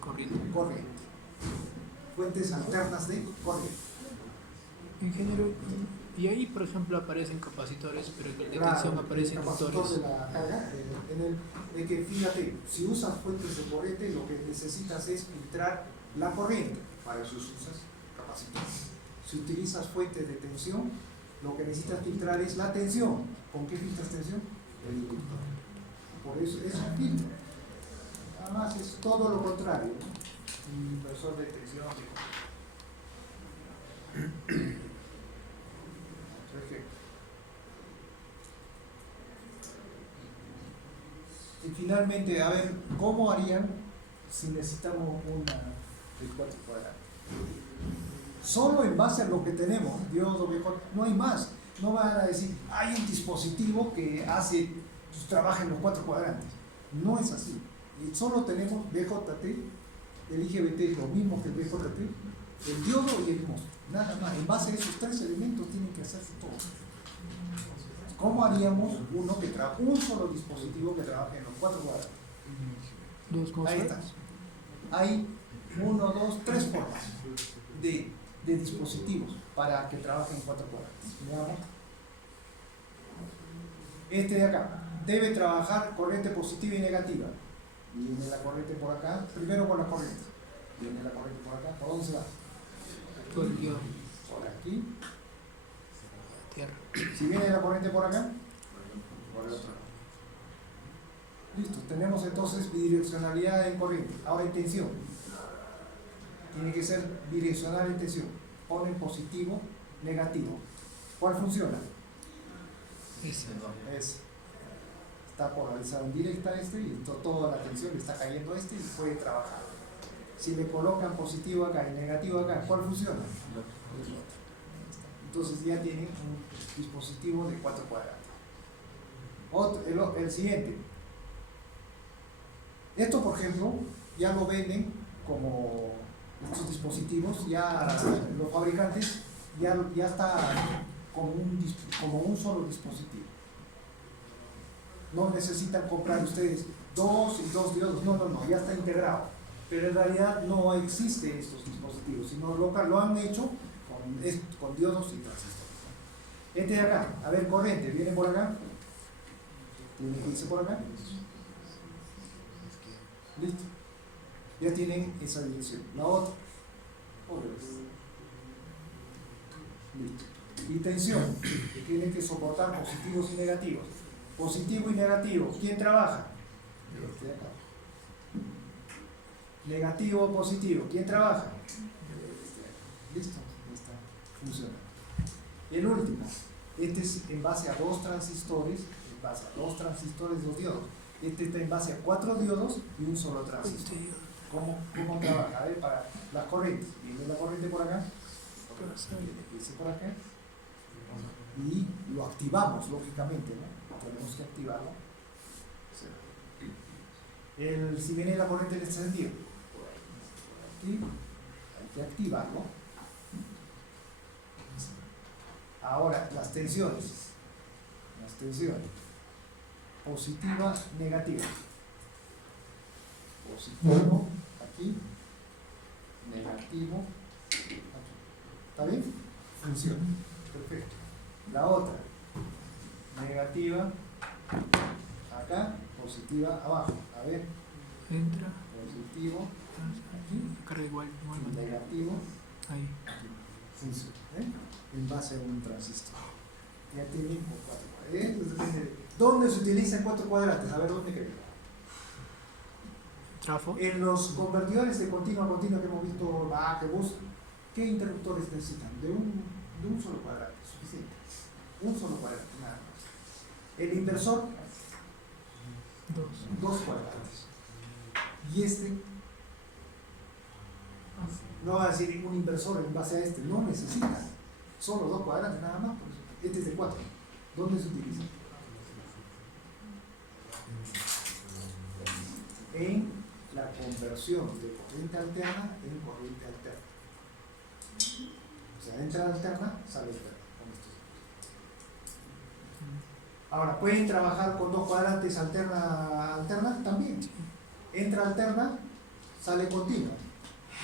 corriente, fuentes alternas de corriente. En general, y ahí por ejemplo aparecen capacitores, pero en el de Claro, tensión aparecen el capacitor inductores. de la carga, en que fíjate, si usas fuentes de corriente, lo que necesitas es filtrar la corriente, para eso usas capacitores. Si utilizas fuentes de tensión, lo que necesitas filtrar es la tensión. ¿Con qué filtras tensión? El inductor. Por eso es un filtro. Nada más es todo lo contrario, ¿no? Un inversor de tensión. Y finalmente, a ver, ¿cómo harían si necesitamos una de 4 cuadrantes? Solo en base a lo que tenemos, diodo, BJ, no hay más. No van a decir, hay un dispositivo que hace, pues, trabaja en los 4 cuadrantes. No es así. Y solo tenemos BJT, el IGBT es lo mismo que el BJT, el diodo y el MOSFET. Nada más. En base a esos 3 elementos tienen que hacerse todo. ¿Cómo haríamos un solo dispositivo que trabaje en los 4 cuadrantes? Ahí está. Hay 1, 2, 3 formas de dispositivos para que trabajen en 4 cuadrantes. Veamos. Este de acá debe trabajar corriente positiva y negativa. Viene la corriente por acá, primero con la corriente. Viene la corriente por acá, ¿por dónde se va? Por el diodo. Por aquí. Tierra. Si viene la corriente por acá, por el otro lado. Listo, tenemos entonces bidireccionalidad en corriente. Ahora en tensión. Tiene que ser bidireccional en tensión. Ponen positivo, negativo. ¿Cuál funciona? Ese. Es. Está polarizado en directa y toda la tensión le está cayendo a y puede trabajar. Si le colocan positivo acá y negativo acá, ¿cuál funciona? El otro. Entonces ya tienen un dispositivo de 4 cuadrantes. El siguiente. Esto, por ejemplo, ya lo venden como estos dispositivos, ya los fabricantes ya está como un solo dispositivo. No necesitan comprar ustedes 2 y 2 diodos, no, ya está integrado. Pero en realidad no existen estos dispositivos, sino lo han hecho con diodos y transistores. Este de acá, a ver, corriente, viene por acá, tiene que irse por acá. Listo. Ya tienen esa dirección. La otra. Listo. Y tensión, que tienen que soportar positivos y negativos. Positivo y negativo, ¿quién trabaja? Este de acá. Negativo, positivo, ¿quién trabaja? Listo, ya está funcionando. El último, este es en base a 2 transistores, dos diodos. Este está en base a 4 diodos y un solo transistor. ¿Cómo trabaja? A ver, para las corrientes. Viene la corriente por acá, por acá, y lo activamos, lógicamente, ¿no? Tenemos que activarlo. Si viene la corriente en este sentido, aquí, hay que activarlo. Ahora, las tensiones. Positiva, negativa. Positivo aquí, negativo aquí. ¿Está bien? Funciona. Perfecto. La otra, negativa acá, positiva abajo. A ver, Entra. positivo Aquí. Carga igual. negativo Ahí. aquí. Funciona. En base a un transistor. Ya tienen 4 cuadrantes. ¿Dónde se utilizan 4 cuadrantes? A ver, ¿dónde creen? Trafo. En los convertidores de continua a continua que hemos visto, que bus, ¿qué interruptores necesitan? De un solo cuadrante, suficiente. Un solo cuadrante, nada más. El inversor, 2 cuadrantes. Y no va a decir un inversor en base a no necesita. Solo 2 cuadrantes, nada más. Este es de 4. ¿Dónde se utiliza? en la conversión de corriente alterna en corriente alterna. O sea, entra alterna, sale alterna. Con estos. Ahora, ¿pueden trabajar con dos cuadrantes alterna? También. Entra alterna, sale continua.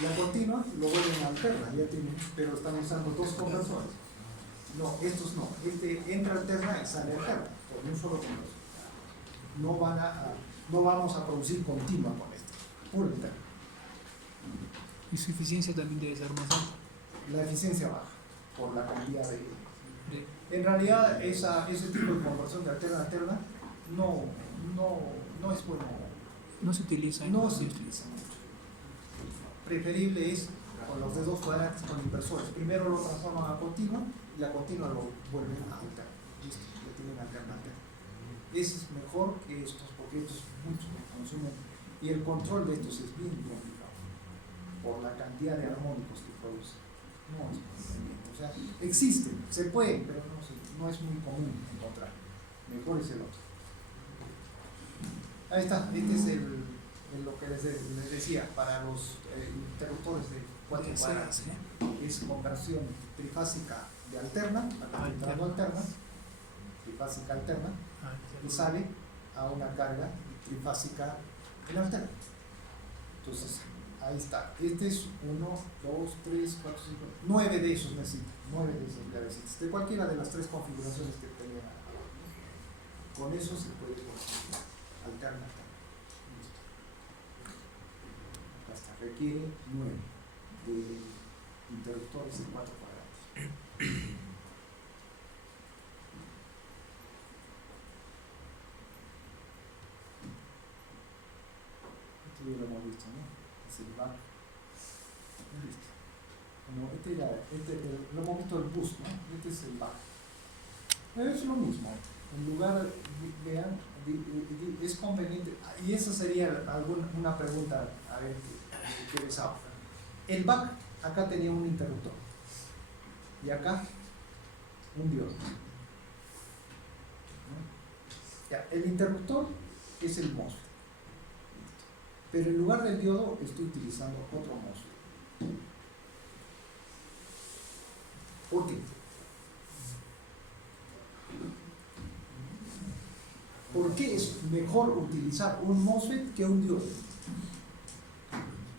La continua lo vuelven alterna, ya tienen, pero están usando dos conversores. No, estos no. Este entra alterna y sale alterna, con un solo conversor. No vamos a producir continua con esto. Pura alterna. Y su eficiencia también debe ser más alta. La eficiencia baja por la cantidad de... De- En realidad, ese tipo de conversión de alterna a alterna no es bueno. no se utiliza en No se utiliza mucho. Preferible es con los de dos cuadrantes con inversores. Primero lo transforman a continua y la continua lo vuelven a alterna. Listo, le tienen alterna. Ese es mejor que estos porque estos mucho me consumen y el control de estos es bien complicado por la cantidad de armónicos que producen. No es muy conveniente. O sea, existen, se pueden, pero no es muy común encontrar. Mejor es el otro. Ahí está, este es lo que les decía para los interruptores de 4 cuadrantes. Es conversión trifásica de alterna, para entrando alterna, trifásica alterna, y sale a una carga trifásica en alterna. Entonces, ahí está. Este es 1, 2, 3, 4, 5, 9 de esos necesito. 9 de esos necesitas. De cualquiera de las tres configuraciones que tenía abajo. Con eso se puede conseguir alterna. Listo. Hasta requiere 9 de interruptores de 4 cuadrantes. Esto ya lo hemos visto, ¿no? Es el back. Listo. Bueno, lo hemos visto el boost, ¿no? Este es el back. Pero es lo mismo. En lugar, vean, es conveniente, y esa sería una pregunta, a ver, que les hago. El back, acá tenía un interruptor, y acá un diodo. ¿No? Ya, el interruptor es el MOSFET, pero en lugar del diodo estoy utilizando otro MOSFET. ¿Por qué? ¿Por qué es mejor utilizar un MOSFET que un diodo?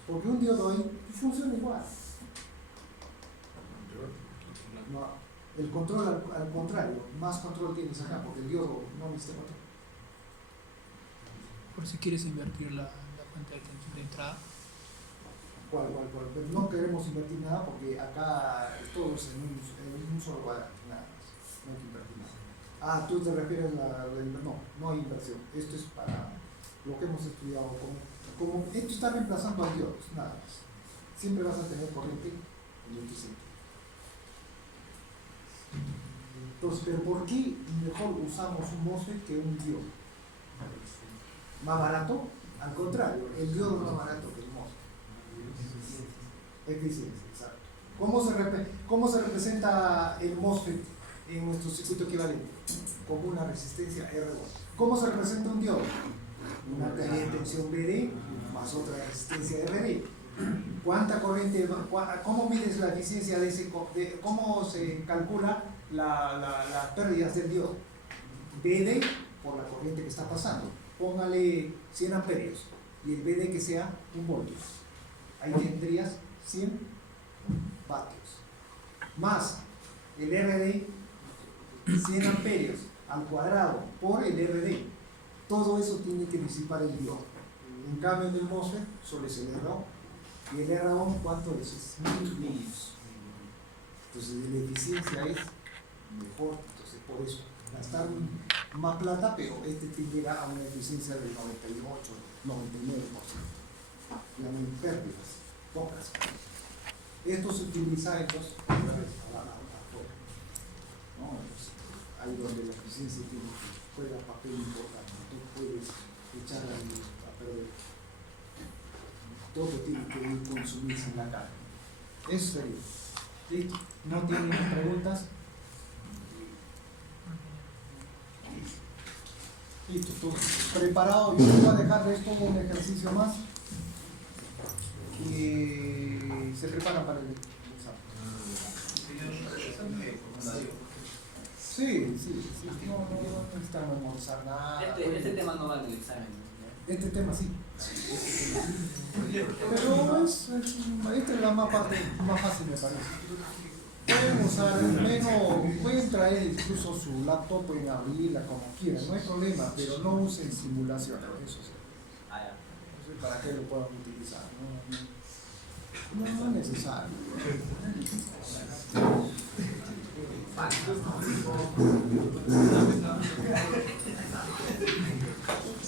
Porque un diodo ahí funciona igual. No, el control al contrario, más control tienes acá, porque el diodo no necesita control. Por si quieres invertir la fuente de tensión de entrada. ¿Cuál? Pero no queremos invertir nada porque acá todo es en un solo cuadrante, nada más. No hay que invertir nada. Ah, tú te refieres a no hay inversión. Esto es para lo que hemos estudiado. Como esto está reemplazando a diodos, nada más. Siempre vas a tener corriente en el centro. Entonces, ¿pero por qué mejor usamos un MOSFET que un diodo? ¿Más barato? Al contrario, el diodo es más barato que el MOSFET. Eficiencia, exacto. ¿Cómo se representa el MOSFET en nuestro circuito equivalente? Como una resistencia R1. ¿Cómo se representa un diodo? Una caída de tensión BD más otra resistencia RD. ¿Cuánta corriente? ¿Cómo mides la eficiencia de ese? ¿Cómo se calcula las pérdidas del diodo? BD por la corriente que está pasando. Póngale 100 amperios y el BD que sea 1 voltio. Ahí tendrías 100 vatios. Más el RD, 100 amperios al cuadrado por el RD. Todo eso tiene que disipar el diodo. En cambio, en el MOSFET solo es el R1. Y el R1, ¿cuánto es? Es 1000 millions. Entonces, la eficiencia es mejor. Entonces, por eso, gastar más plata, pero tenderá a una eficiencia del 98, 99%. Ya no hay pérdidas, pocas. Esto se utiliza en los afuera, ¿no? Ahí donde la eficiencia juega papel importante. Tú puedes echar a perder. Todo tiene que consumirse en la carne. Eso sería. ¿Sí? ¿No tienen preguntas? Listo, tú preparado. Yo te voy a dejar esto un ejercicio más. Y se preparan para el examen. Sí, sí, sí. No necesitan memorizar nada. Este tema no va en el examen, ¿no? Este tema sí. Pero esta es la más fácil, me parece. Pueden usar pueden traer incluso su laptop, pueden abrirla como quieran, no hay problema, pero no usen simulaciones, eso sí. Ah, ya. No sé para qué lo puedan utilizar, no es necesario.